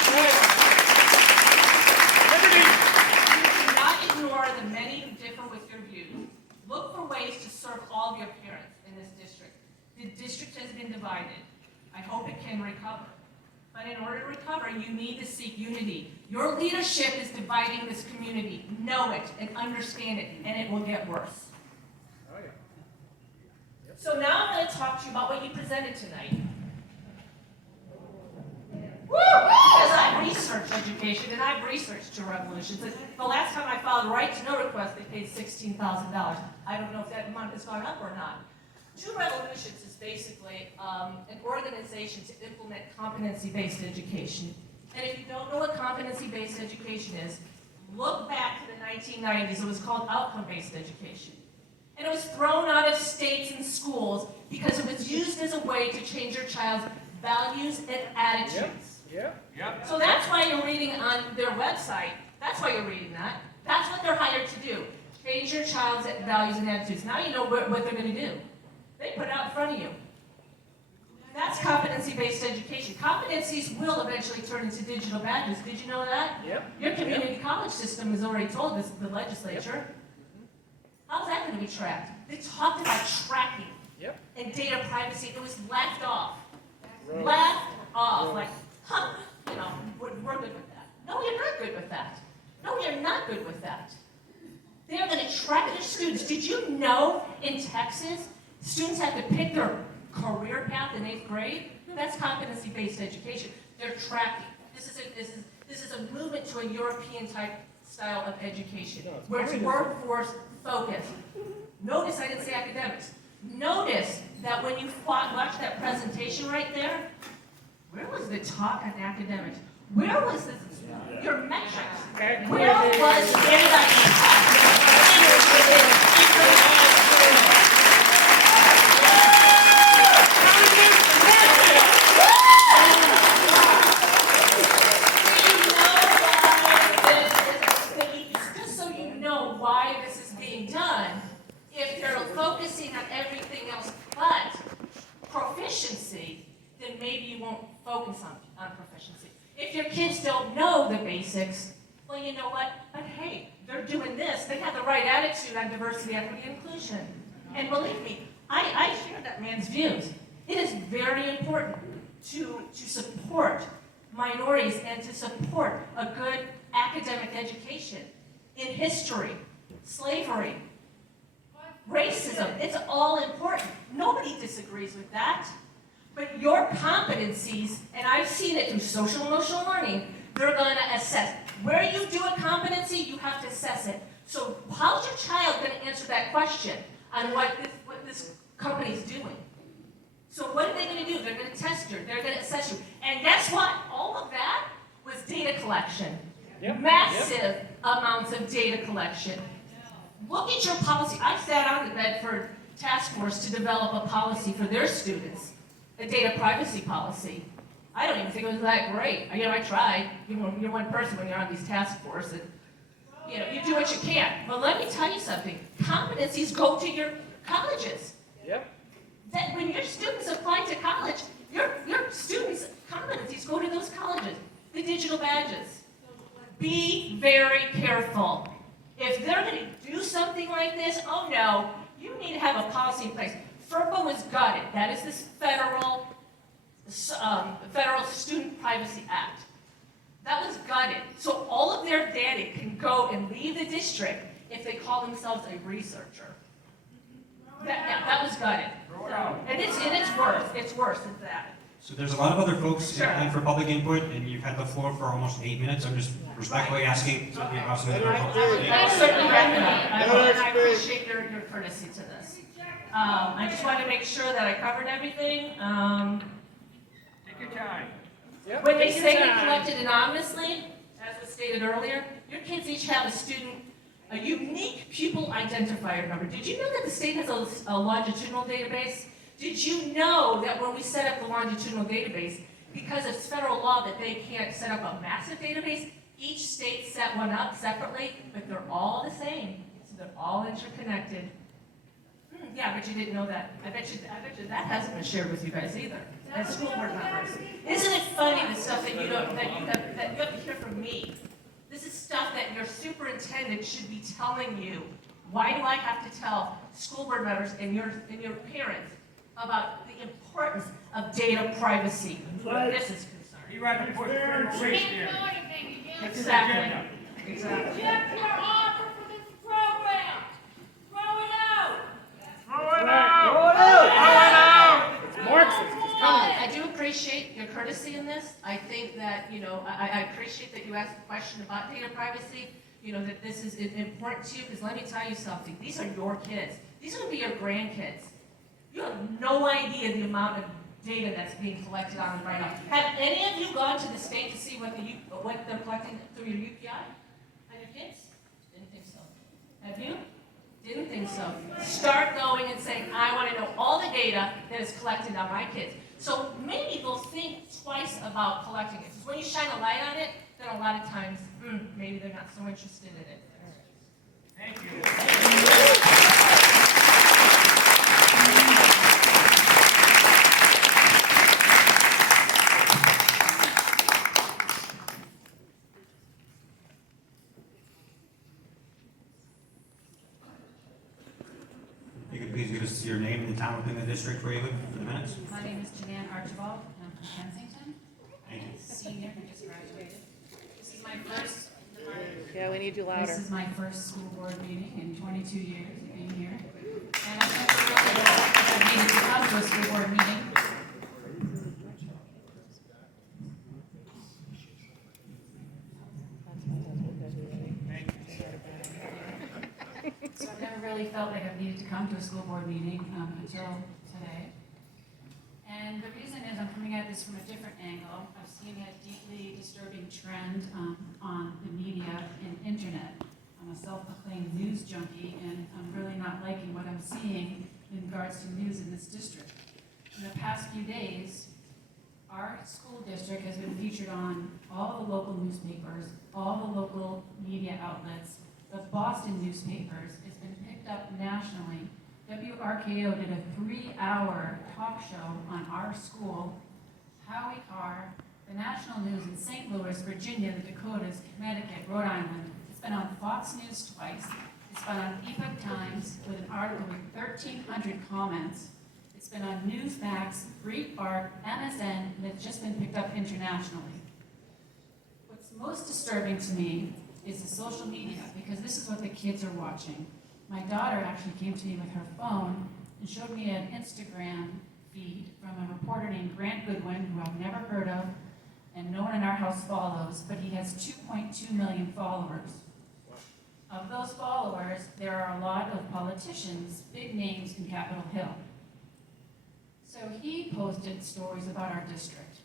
ignore the many who differ with your views. Look for ways to serve all of your parents in this district. The district has been divided. I hope it can recover. But in order to recover, you need to seek unity. Your leadership is dividing this community. Know it and understand it, and it will get worse. So now I'm going to talk to you about what you presented tonight. Woo! Because I've researched education and I've researched two revolutions. And the last time I filed a right to know request, they paid $16,000. I don't know if that amount has gone up or not. Two Revolutions is basically an organization to implement competency-based education. And if you don't know what competency-based education is, look back to the 1990s. It was called outcome-based education. And it was thrown out of states and schools because it was used as a way to change your child's values and attitudes. Yep. So that's why you're reading on their website. That's why you're reading that. That's what they're hired to do. change your child's values and attitudes. Now you know what they're gonna do. They put it out in front of you. That's competency-based education. Competencies will eventually turn into digital badges. Did you know that? Yep. Your community college system has already told this, the legislature. How's that gonna be tracked? They talked about tracking. Yep. And data privacy, it was laughed off. Laughed off, like, huh, you know, we're good with that. No, you're not good with that. No, you're not good with that. They're gonna track their students. Did you know in Texas, students have to pick their career path in 8th grade? That's competency-based education. They're tracking. This is a movement to a European type style of education, where it's workforce focused. Notice I didn't say academics. Notice that when you watch that presentation right there, where was the talk on academics? Where was your metrics? Where was just so you know why this is being done, if they're focusing on everything else but proficiency, then maybe you won't focus on proficiency. If your kids don't know the basics, well, you know what? But hey, they're doing this. They have the right attitude on diversity, equity, and inclusion. And believe me, I share that man's views. It is very important to support minorities and to support a good academic education in history, slavery, racism. It's all important. Nobody disagrees with that. But your competencies, and I've seen it through social emotional learning, they're going to assess. Where you do a competency, you have to assess it. So how's your child going to answer that question on what this company's doing? So what are they going to do? They're going to test you. They're going to assess you. And guess what? All of that was data collection. Yep. Massive amounts of data collection. Look at your policy. I sat on the Bedford task force to develop a policy for their students, a data privacy policy. I don't even think it was that great. You know, I tried. You're one person when you're on these task force, and you know, you do what you can. But let me tell you something. Competencies go to your colleges. Yep. That when your students apply to college, your students' competencies go to those colleges. The digital badges. Be very careful. If they're going to do something like this, oh no, you need to have a policy in place. FERPA was gutted. That is this federal Student Privacy Act. That was gutted. So all of their data can go and leave the district if they call themselves a researcher. That was gutted. And it's worse than that. So there's a lot of other folks in line for public input, and you've had the floor for almost 8 minutes. I'm just respectfully asking some of the officers that are I certainly recognize, and I appreciate your courtesy to this. I just wanted to make sure that I covered everything. Take your time. When they say they collected anonymously, as was stated earlier, your kids each have a unique pupil identifier number. Did you know that the state has a longitudinal database? Did you know that when we set up the longitudinal database, because it's federal law that they can't set up a massive database, each state set one up separately, but they're all the same. So they're all interconnected. Yeah, but you didn't know that. I bet you that hasn't been shared with you guys either, as school board members. Isn't it funny the stuff that you have to hear from me? This is stuff that your superintendent should be telling you. Why do I have to tell school board members and your parents about the importance of data privacy where this is concerned? You rather put the race there. Exactly. Exactly. Jeff, you're offered for this program. Throw it out. Throw it out. Throw it out. Throw it out. It's Marxist. It's coming. I do appreciate your courtesy in this. I think that, you know, I appreciate that you asked a question about data privacy. You know, that this is important to you, because let me tell you something. These are your kids. These are going to be your grandkids. You have no idea the amount of data that's being collected on them right now. Have any of you gone to the state to see what they're collecting through your UPI on your kids? Didn't think so. Have you? Didn't think so. Start going and saying, I want to know all the data that is collected on my kids. So maybe they'll think twice about collecting it. Because when you shine a light on it, then a lot of times, maybe they're not so interested in it. You could please give us your name and the town within the district where you live for the minutes? My name is Janann Archibald, and I'm from Kensington, Thank you. senior who just graduated. This is my first. Yeah, we need you louder. This is my first school board meeting in 22 years of being here. And I've never really I needed to come to a school board meeting. So I've never really felt like I've needed to come to a school board meeting until today. And the reason is I'm coming at this from a different angle. I've seen a deeply disturbing trend on the media and internet. I'm a self-proclaimed news junkie, and I'm really not liking what I'm seeing in regards to news in this district. In the past few days, our school district has been featured on all the local newspapers, all the local media outlets, the Boston newspapers. It's been picked up nationally. WRKO did a 3-hour talk show on our school, Howie Carr, the national news in St. Louis, Virginia, the Dakotas, Connecticut, Rhode Island. It's been on Fox News twice. It's been on Epoch Times with an article with 1,300 comments. It's been on Newsmax, Breitbart, MSN, and it's just been picked up internationally. What's most disturbing to me is the social media, because this is what the kids are watching. My daughter actually came to me with her phone and showed me an Instagram feed from a reporter named Grant Goodwin, who I've never heard of, and no one in our house follows, but he has 2.2 million followers. Of those followers, there are a lot of politicians, big names in Capitol Hill. So he posted stories about our district.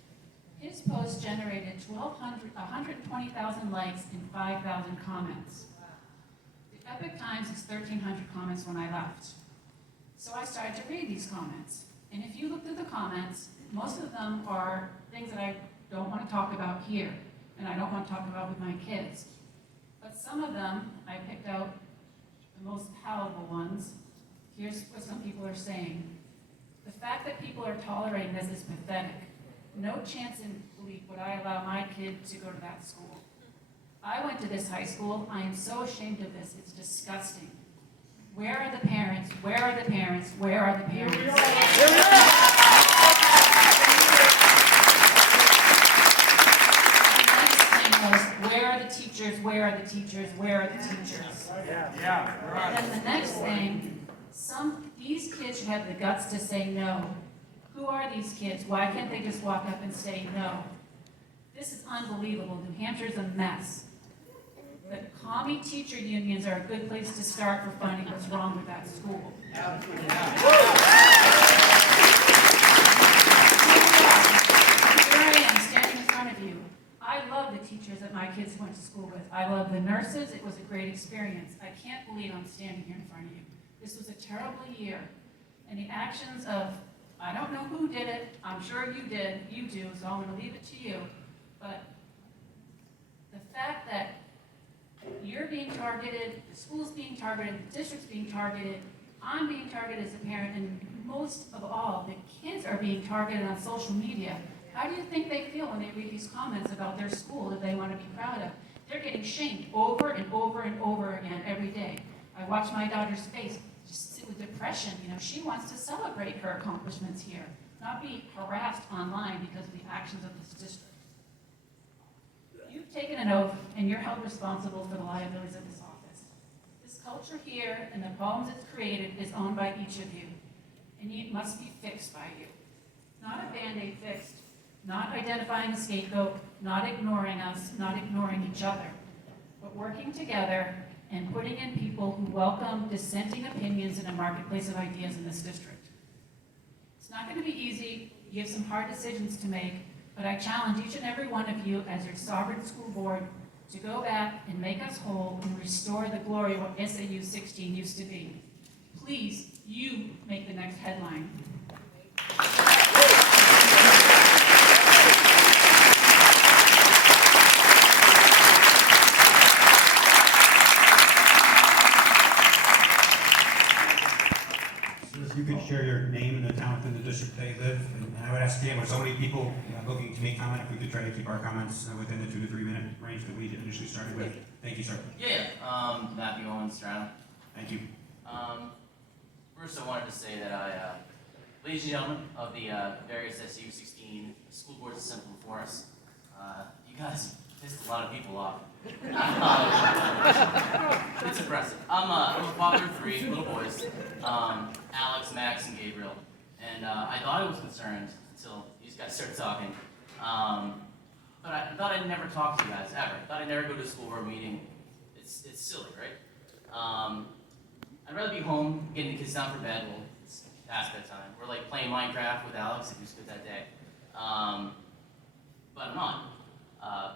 His post generated 120,000 likes and 5,000 comments. The Epoch Times is 1,300 comments when I left. So I started to read these comments. And if you look at the comments, most of them are things that I don't want to talk about here, and I don't want to talk about with my kids. But some of them, I picked out the most palatable ones. Here's what some people are saying. The fact that people are tolerating this is pathetic. No chance in belief would I allow my kid to go to that school. I went to this high school. I am so ashamed of this. It's disgusting. Where are the parents? Where are the parents? Where are the parents? The next thing was, where are the teachers? Where are the teachers? Where are the teachers? And then the next thing, these kids should have the guts to say no. Who are these kids? Why can't they just walk up and say no? This is unbelievable. New Hampshire's a mess. The commie teacher unions are a good place to start for finding what's wrong with that school. Here I am, standing in front of you. I love the teachers that my kids went to school with. I love the nurses. It was a great experience. I can't believe I'm standing here in front of you. This was a terrible year. And the actions of, I don't know who did it. I'm sure you did. You do, so I'm going to leave it to you. But the fact that you're being targeted, the school's being targeted, the district's being targeted, I'm being targeted as a parent, and most of all, the kids are being targeted on social media. How do you think they feel when they read these comments about their school that they want to be proud of? They're getting shamed over and over and over again every day. I watch my daughter's face just sit with depression. You know, she wants to celebrate her accomplishments here, not be harassed online because of the actions of this district. You've taken an oath, and you're held responsible for the liabilities of this office. This culture here and the problems it's created is owned by each of you, and it must be fixed by you. Not a Band-Aid fixed, not identifying a scapegoat, not ignoring us, not ignoring each other, but working together and putting in people who welcome dissenting opinions in a marketplace of ideas in this district. It's not going to be easy. You have some hard decisions to make, but I challenge each and every one of you as your sovereign school board to go back and make us whole and restore the glory of what SAU 16 used to be. Please, you make the next headline. If you could share your name and the town within the district they live, and I would ask again, with so many people looking to make comment, if we could try to keep our comments within the 2 to 3 minute range that we initially started with. Thank you, sir. Matthew Owens, Toronto. Thank you. First I wanted to say that ladies and gentlemen of the various SU 16 school boards assembled before us, you guys pissed a lot of people off. It's impressive. I'm a father of 3 little boys, Alex, Max, and Gabriel. And I thought I was concerned until these guys started talking. But I thought I'd never talk to you guys, ever. I thought I'd never go to a school board meeting. It's silly, right? I'd rather be home, getting the kids down for bed. Well, it's past bedtime. We're like playing Minecraft with Alex if he was good that day. But I'm not.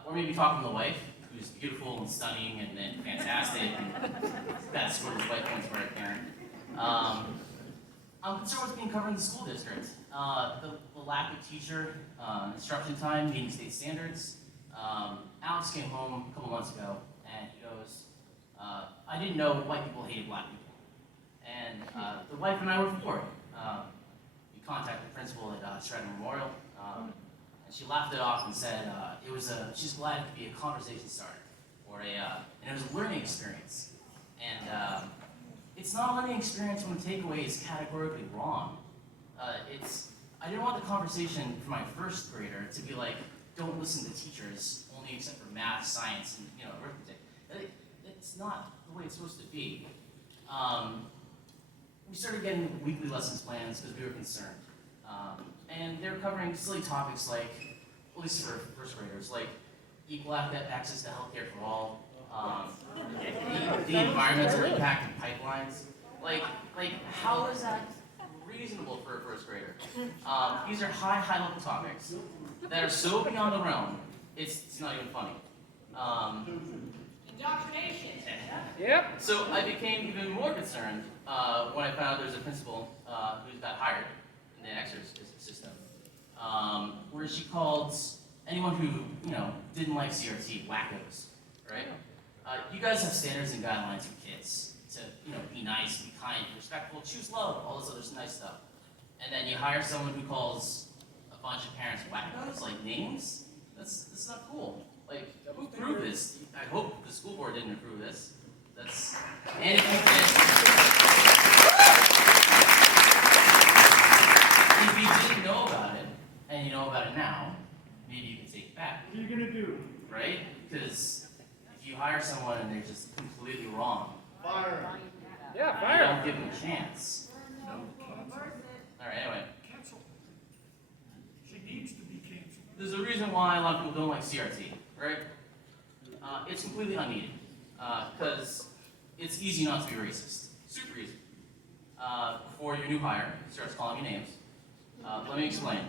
Or maybe talking to the wife, who's beautiful and stunning and fantastic, and that's sort of white points for a parent. I'm concerned with being covered in the school district. The lack of teacher instruction time, meeting state standards. Alex came home a couple months ago, and he goes, I didn't know white people hated black people. And the wife and I were for it. We contacted the principal at Shredder Memorial, and she laughed it off and said she's glad it could be a conversation starter, and it was a learning experience. And it's not a learning experience when the takeaway is categorically wrong. I didn't want the conversation for my first grader to be like, don't listen to teachers, only except for math, science, and arithmetic. It's not the way it's supposed to be. We started getting weekly lessons plans because we were concerned. And they were covering silly topics like, at least for first graders, like equal access to healthcare for all, the environmental impact of pipelines. Like how is that reasonable for a first grader? These are high level topics that are so beyond the realm, it's not even funny. Indoctrination. Yep. So I became even more concerned when I found out there's a principal who's got hired in the Exeter system, where she called anyone who didn't like CRT wackos, right? You guys have standards and guidelines for kids to be nice, be kind, be respectful, choose love, all this other nice stuff, and then you hire someone who calls a bunch of parents wackos, like names. That's not cool. Like, who approved this? I hope the school board didn't approve this. And if you did, if you didn't know about it, and you know about it now, maybe you can take it back. What are you gonna do? Right? Because if you hire someone and they're just completely wrong, Fire. Yeah, fire. You don't give them a chance. Alright, anyway. Cancel. She needs to be canceled. There's a reason why a lot of people don't like CRT, right? It's completely unneeded. Because it's easy not to be racist. Super easy. Before your new hire starts calling you names, let me explain.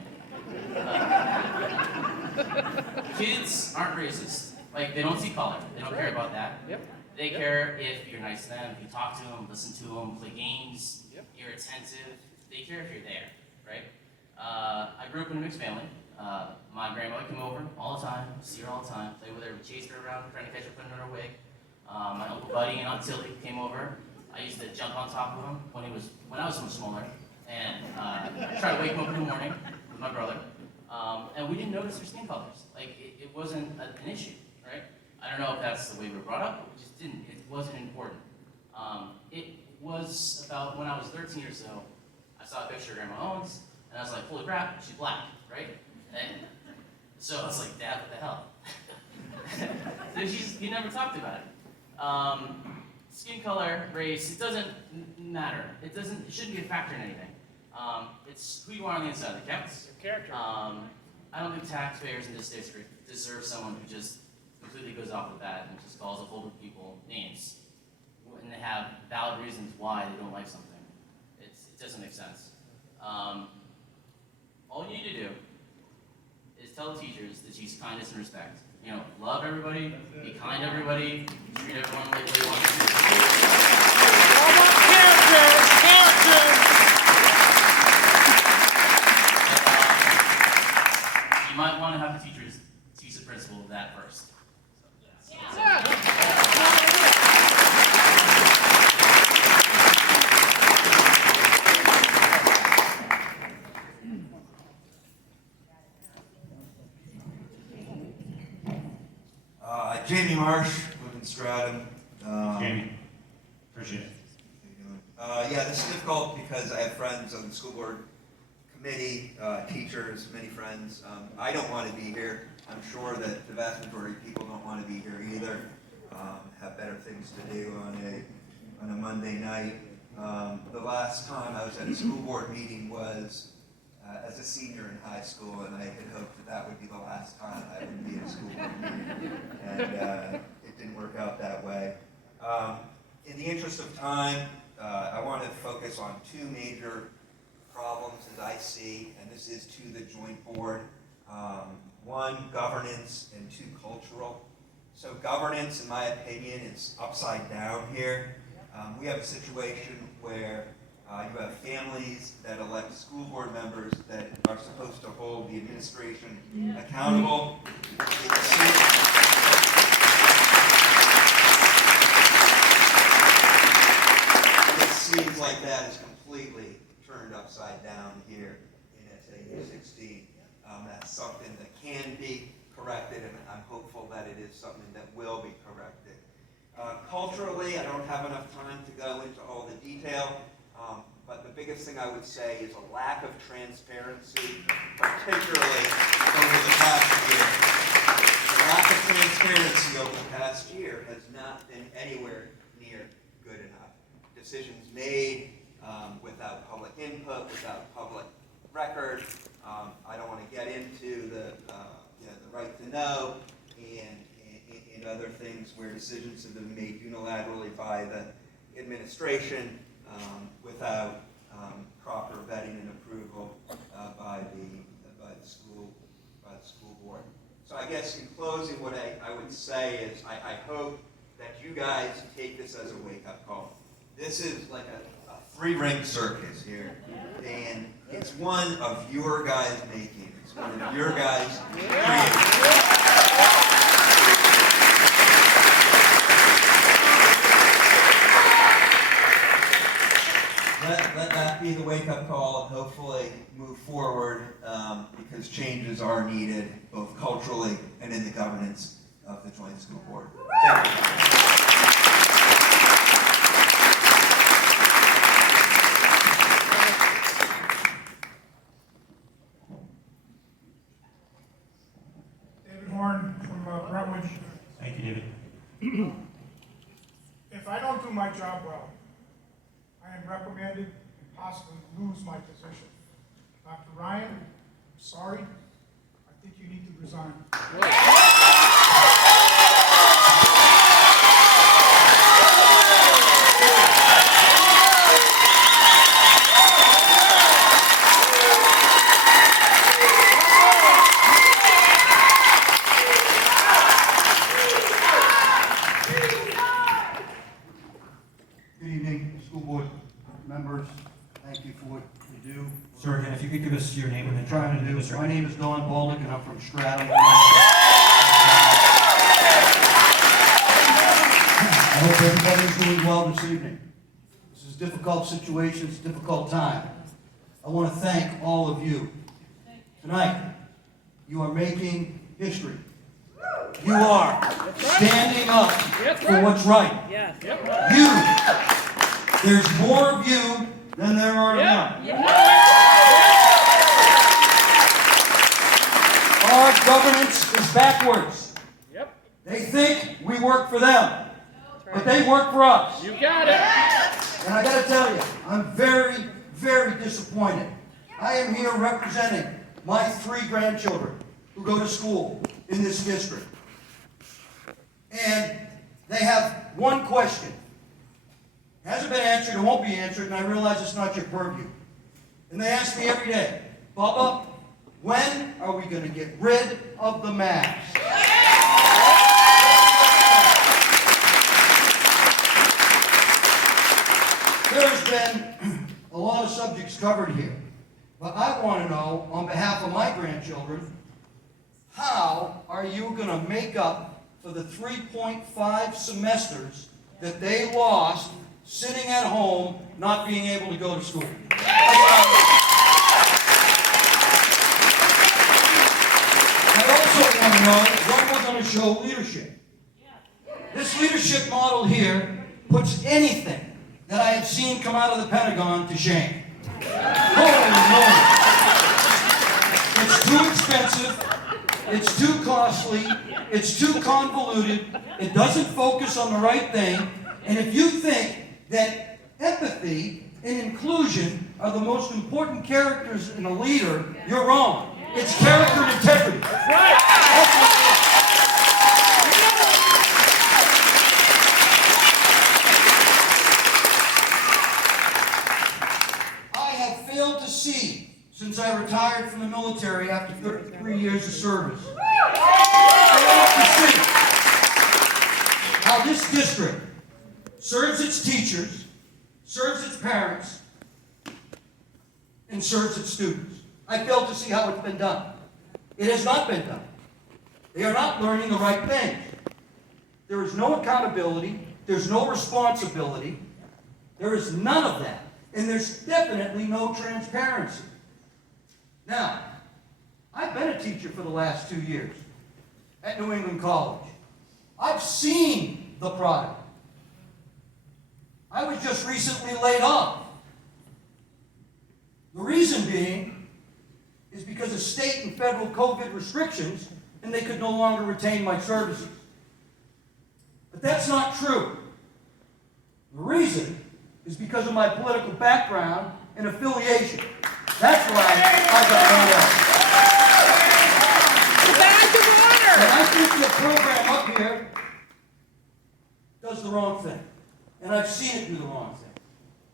Kids aren't racist. Like, they don't see color. They don't care about that. They care if you're nice to them, if you talk to them, listen to them, play games, you're attentive. They care if you're there, right? I grew up in a mixed family. My grandmother came over all the time, see her all the time, play with her, chased her around, trying to catch her putting her in her wig. My Uncle Buddy and Aunt Tilly came over. I used to jump on top of him when I was much smaller, and try to wake him up in the morning with my brother. And we didn't notice their skin colors. Like, it wasn't an issue, right? I don't know if that's the way we were brought up, but we just didn't. It wasn't important. It was about when I was 13 or so, I saw a picture of Grandma Owens, and I was like, holy crap, she's black, right? And so I was like, Dad, what the hell? So he never talked about it. Skin color, race, it doesn't matter. It shouldn't be a factor in anything. It's who you are on the inside that counts. Your character. I don't think taxpayers in this district deserve someone who just completely goes off the bat and just calls a whole group of people names when they have valid reasons why they don't like something. It doesn't make sense. All you need to do is tell the teachers that she's kindness and respect. Love everybody, be kind to everybody, treat everyone like they want to be. You might want to have the teachers teach the principal of that first. Jamie Marsh, live in Stratham. Jamie, appreciate it. Yeah, this is difficult because I have friends on the school board committee, teachers, many friends. I don't want to be here. I'm sure that the vast majority of people don't want to be here either. Have better things to do on a Monday night. The last time I was at a school board meeting was as a senior in high school, and I had hoped that that would be the last time I would be at a school board meeting, and it didn't work out that way. In the interest of time, I want to focus on two major problems that I see, and this is to the joint board. One, governance, and two, cultural. So governance, in my opinion, is upside down here. We have a situation where you have families that elect school board members that are supposed to hold the administration accountable. It seems like that is completely turned upside down here in SAU 16. That's something that can be corrected, and I'm hopeful that it is something that will be corrected. Culturally, I don't have enough time to go into all the detail, but the biggest thing I would say is a lack of transparency, particularly over the past year. The lack of transparency over the past year has not been anywhere near good enough. Decisions made without public input, without public record. I don't want to get into the right to know and other things where decisions have been made unilaterally by the administration without proper vetting and approval by the school board. So I guess in closing, what I would say is I hope that you guys take this as a wake-up call. This is like a three-ring circus here, and it's one of your guys' making. It's one of your guys' creating. Let that be the wake-up call, and hopefully move forward because changes are needed both culturally and in the governance of the joint school board. Thank you. From Brentwood. Thank you, David. If I don't do my job well, I am reprimanded and possibly lose my position. Dr. Ryan, I'm sorry. I think you need to resign. Good evening, school board members. Thank you for what you do. Sir, again, if you could give us your name and What then I'm trying to do. My name is Don Baldick, and I'm from Stratham. I hope everybody's doing well this evening. This is a difficult situation, it's a difficult time. I want to thank all of you. Tonight, you are making history. You are standing up for what's right. There's more of you than there are now. Our governance is backwards. They think we work for them, but they work for us. You got it. And I got to tell you, I'm very, very disappointed. I am here representing my 3 grandchildren who go to school in this district. And they have one question. It hasn't been answered, it won't be answered, and I realize it's not your purview. And they ask me every day, Bubba, when are we going to get rid of the mask? There's been a lot of subjects covered here, but I want to know, on behalf of my grandchildren, how are you going to make up for the 3.5 semesters that they lost sitting at home, not being able to go to school? I also want to know when we're going to show leadership. leadership model here puts anything that I have seen come out of the Pentagon to shame. Holy Lord. It's too expensive, it's too costly, it's too convoluted, it doesn't focus on the right thing, and if you think that empathy and inclusion are the most important characters in a leader, you're wrong. It's character and integrity. That's right. That's what it is. Failed to see since I retired from the military after 33 years of service. Failed to see how this district serves its teachers, serves its parents, and serves its students. I failed to see how it's been done. It has not been done. They are not learning the right things. There is no accountability. There's no responsibility. There is none of that. And there's definitely no transparency. Now, I've been a teacher for the last 2 years at New England College. I've seen the product. I was just recently laid off. The reason being is because of state and federal COVID restrictions, and they could no longer retain my services. But that's not true. The reason is because of my political background and affiliation. That's why I got laid off. Badge of honor! And I think the program up here does the wrong thing. And I've seen it do the wrong thing.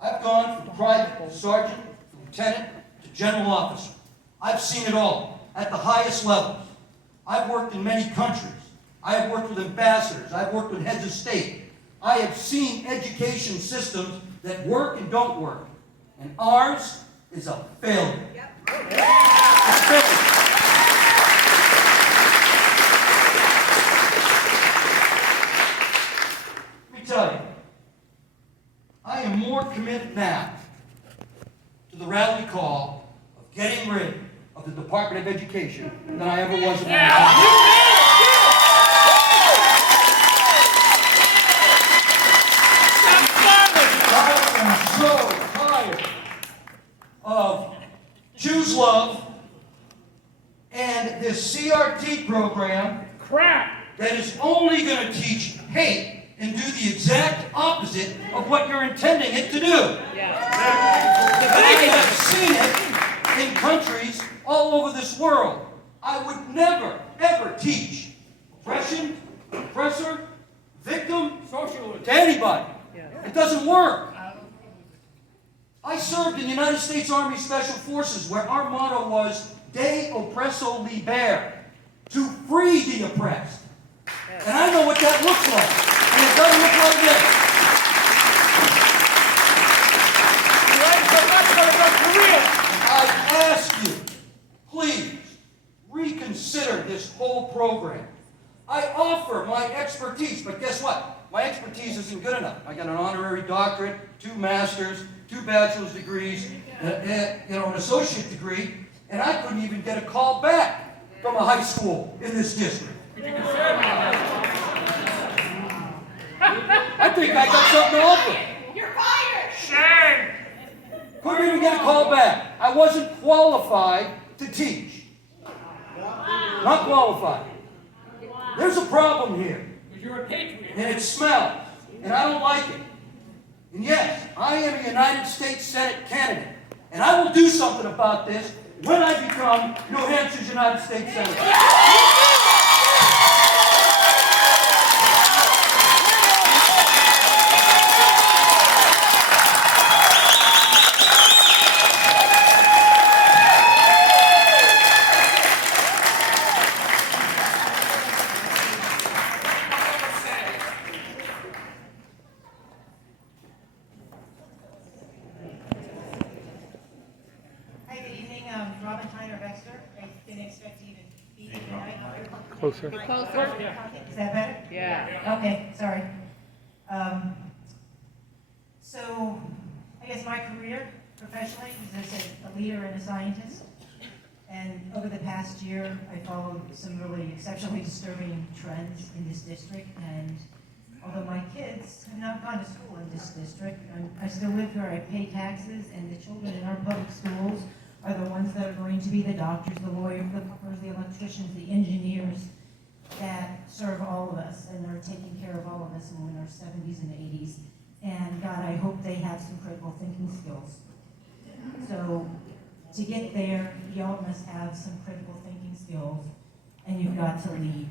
I've gone from private to sergeant, to lieutenant, to general officer. I've seen it all at the highest levels. I've worked in many countries. I have worked with ambassadors. I've worked with heads of state. I have seen education systems that work and don't work. And ours is a failure. Yep. It's a failure. Let me tell you, I am more committed now to the rally call of getting rid of the Department of Education than I ever was in my life. So tired of Choose Love and this CRT program that is only going to teach hate and do the exact opposite of what you're intending it to do. I have seen it in countries all over this world. I would never, ever teach oppression, oppressor, victim, to anybody. It doesn't work. I served in the United States Army Special Forces where our motto was De Oppresso Liber, to free the oppressed. And I know what that looks like. And it doesn't look like this. I ask you, please, reconsider this whole program. I offer my expertise, but guess what? My expertise isn't good enough. I got an honorary doctorate, 2 masters, 2 bachelor's degrees, an associate degree, and I couldn't even get a call back from a high school in this district. I think I got something to offer. You're fired! Shame! Couldn't even get a call back. I wasn't qualified to teach. Not qualified. There's a problem here. You're a patriot. And it smells. And I don't like it. And yes, I am a United States Senate candidate. And I will do something about this when I become New Hampshire's United States Senator. Closer. Closer. Is that better? Yeah. Okay, sorry. So, I guess my career professionally is as a leader and a scientist. And over the past year, I followed some really exceptionally disturbing trends in this district. And although my kids have not gone to school in this district. I still live here, I pay taxes, and the children in our public schools are the ones that are going to be the doctors, the lawyers, the plumbers, the electricians, the engineers that serve all of us and are taking care of all of us when we're in our 70s and 80s. And God, I hope they have some critical thinking skills. So to get there, y'all must have some critical thinking skills, and you've got to lead.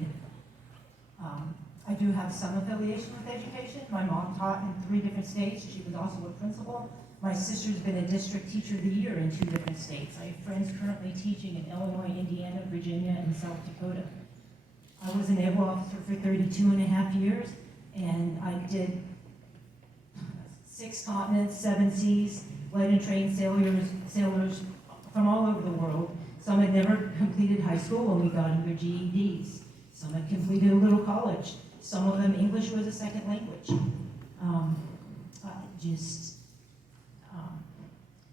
I do have some affiliation with education. My mom taught in 3 different states. She was also a principal. My sister's been a district teacher of the year in 2 different states. I have friends currently teaching in Illinois, Indiana, Virginia, and South Dakota. I was a naval officer for 32 and a half years, and I did 6 continents, 7 seas, led and trained sailors from all over the world. Some had never completed high school when we got them their GEDs. Some had completed a little college. Some of them, English was a second language.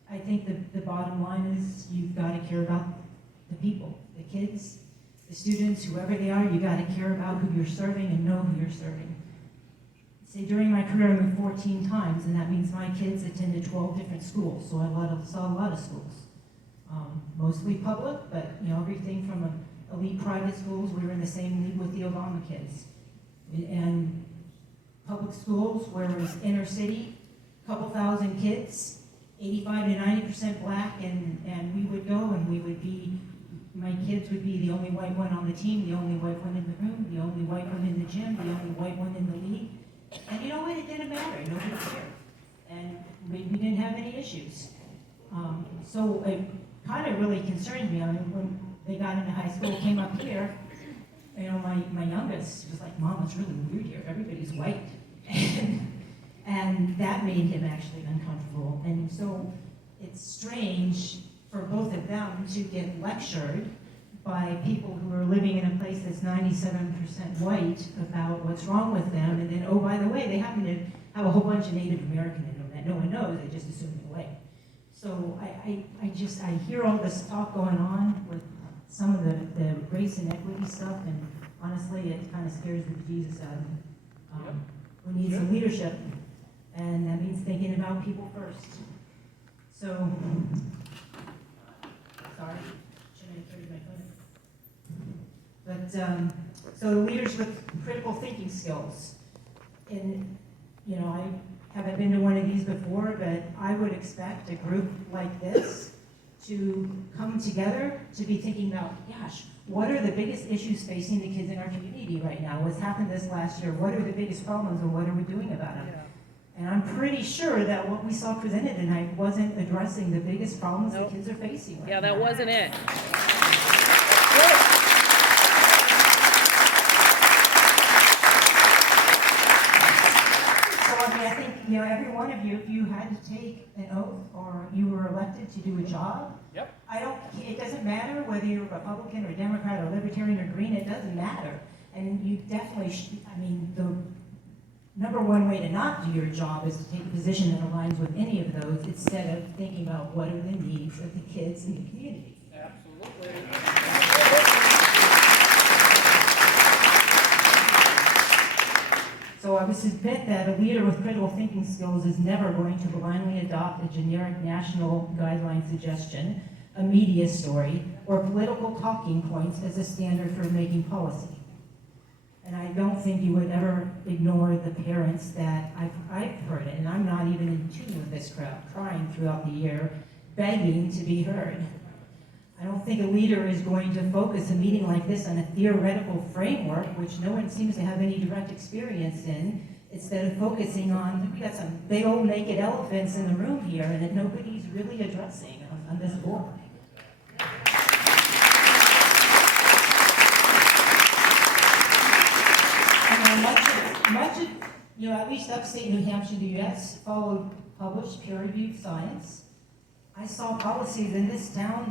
I think the bottom line is you've got to care about the people, the kids, the students, whoever they are. You got to care about who you're serving and know who you're serving. Say during my career, I moved 14 times, and that means my kids attended 12 different schools. So I saw a lot of schools, mostly public, but everything from elite private schools. We were in the same league with the Obama kids, and public schools where it was inner city, couple thousand kids, 85 to 90% black, and we would go and my kids would be the only white one on the team, the only white one in the room, the only white one in the gym, the only white one in the league. And you know what? It didn't matter. Nobody cared. And we didn't have any issues. So it kind of really concerned me. I mean, when they got into high school, came up here, my youngest was like, Mom, it's really weird here. Everybody's white. And that made him actually uncomfortable. And so it's strange for both of them to get lectured by people who are living in a place that's 97% white about what's wrong with them, and then, oh, by the way, they happen to have a whole bunch of Native American in them that no one knows, they just assume they're white. So I hear all this talk going on with some of the race and equity stuff, and honestly, it kind of scares the bejesus out of me. We need some leadership, and that means thinking about people first. So, sorry, shouldn't have carried my phone. But, so leaders with critical thinking skills. And, I haven't been to one of these before, but I would expect a group like this to come together to be thinking about, gosh, what are the biggest issues facing the kids in our community right now? What's happened this last year? What are the biggest problems and what are we doing about them? Yeah. And I'm pretty sure that what we saw presented tonight wasn't addressing the biggest problems the kids are facing right now. That wasn't it. I think, every one of you, if you had to take an oath or you were elected to do a job, it doesn't matter whether you're Republican or Democrat or Libertarian or Green, it doesn't matter. And you definitely the number one way to not do your job is to take a position that aligns with any of those instead of thinking about what are the needs of the kids in the community. Absolutely. So I would submit that a leader with critical thinking skills is never going to blindly adopt a generic national guideline suggestion, a media story, or political talking points as a standard for making policy. And I don't think you would ever ignore the parents that I've heard, and I'm not even in tune with this crowd, crying throughout the year, begging to be heard. I don't think a leader is going to focus a meeting like this on a theoretical framework, which no one seems to have any direct experience in, instead of focusing on, we got some big old naked elephants in the room here and that nobody's really addressing on this board. Much of, at least upstate New Hampshire, the U.S. followed published peer-reviewed science. I saw policies in this town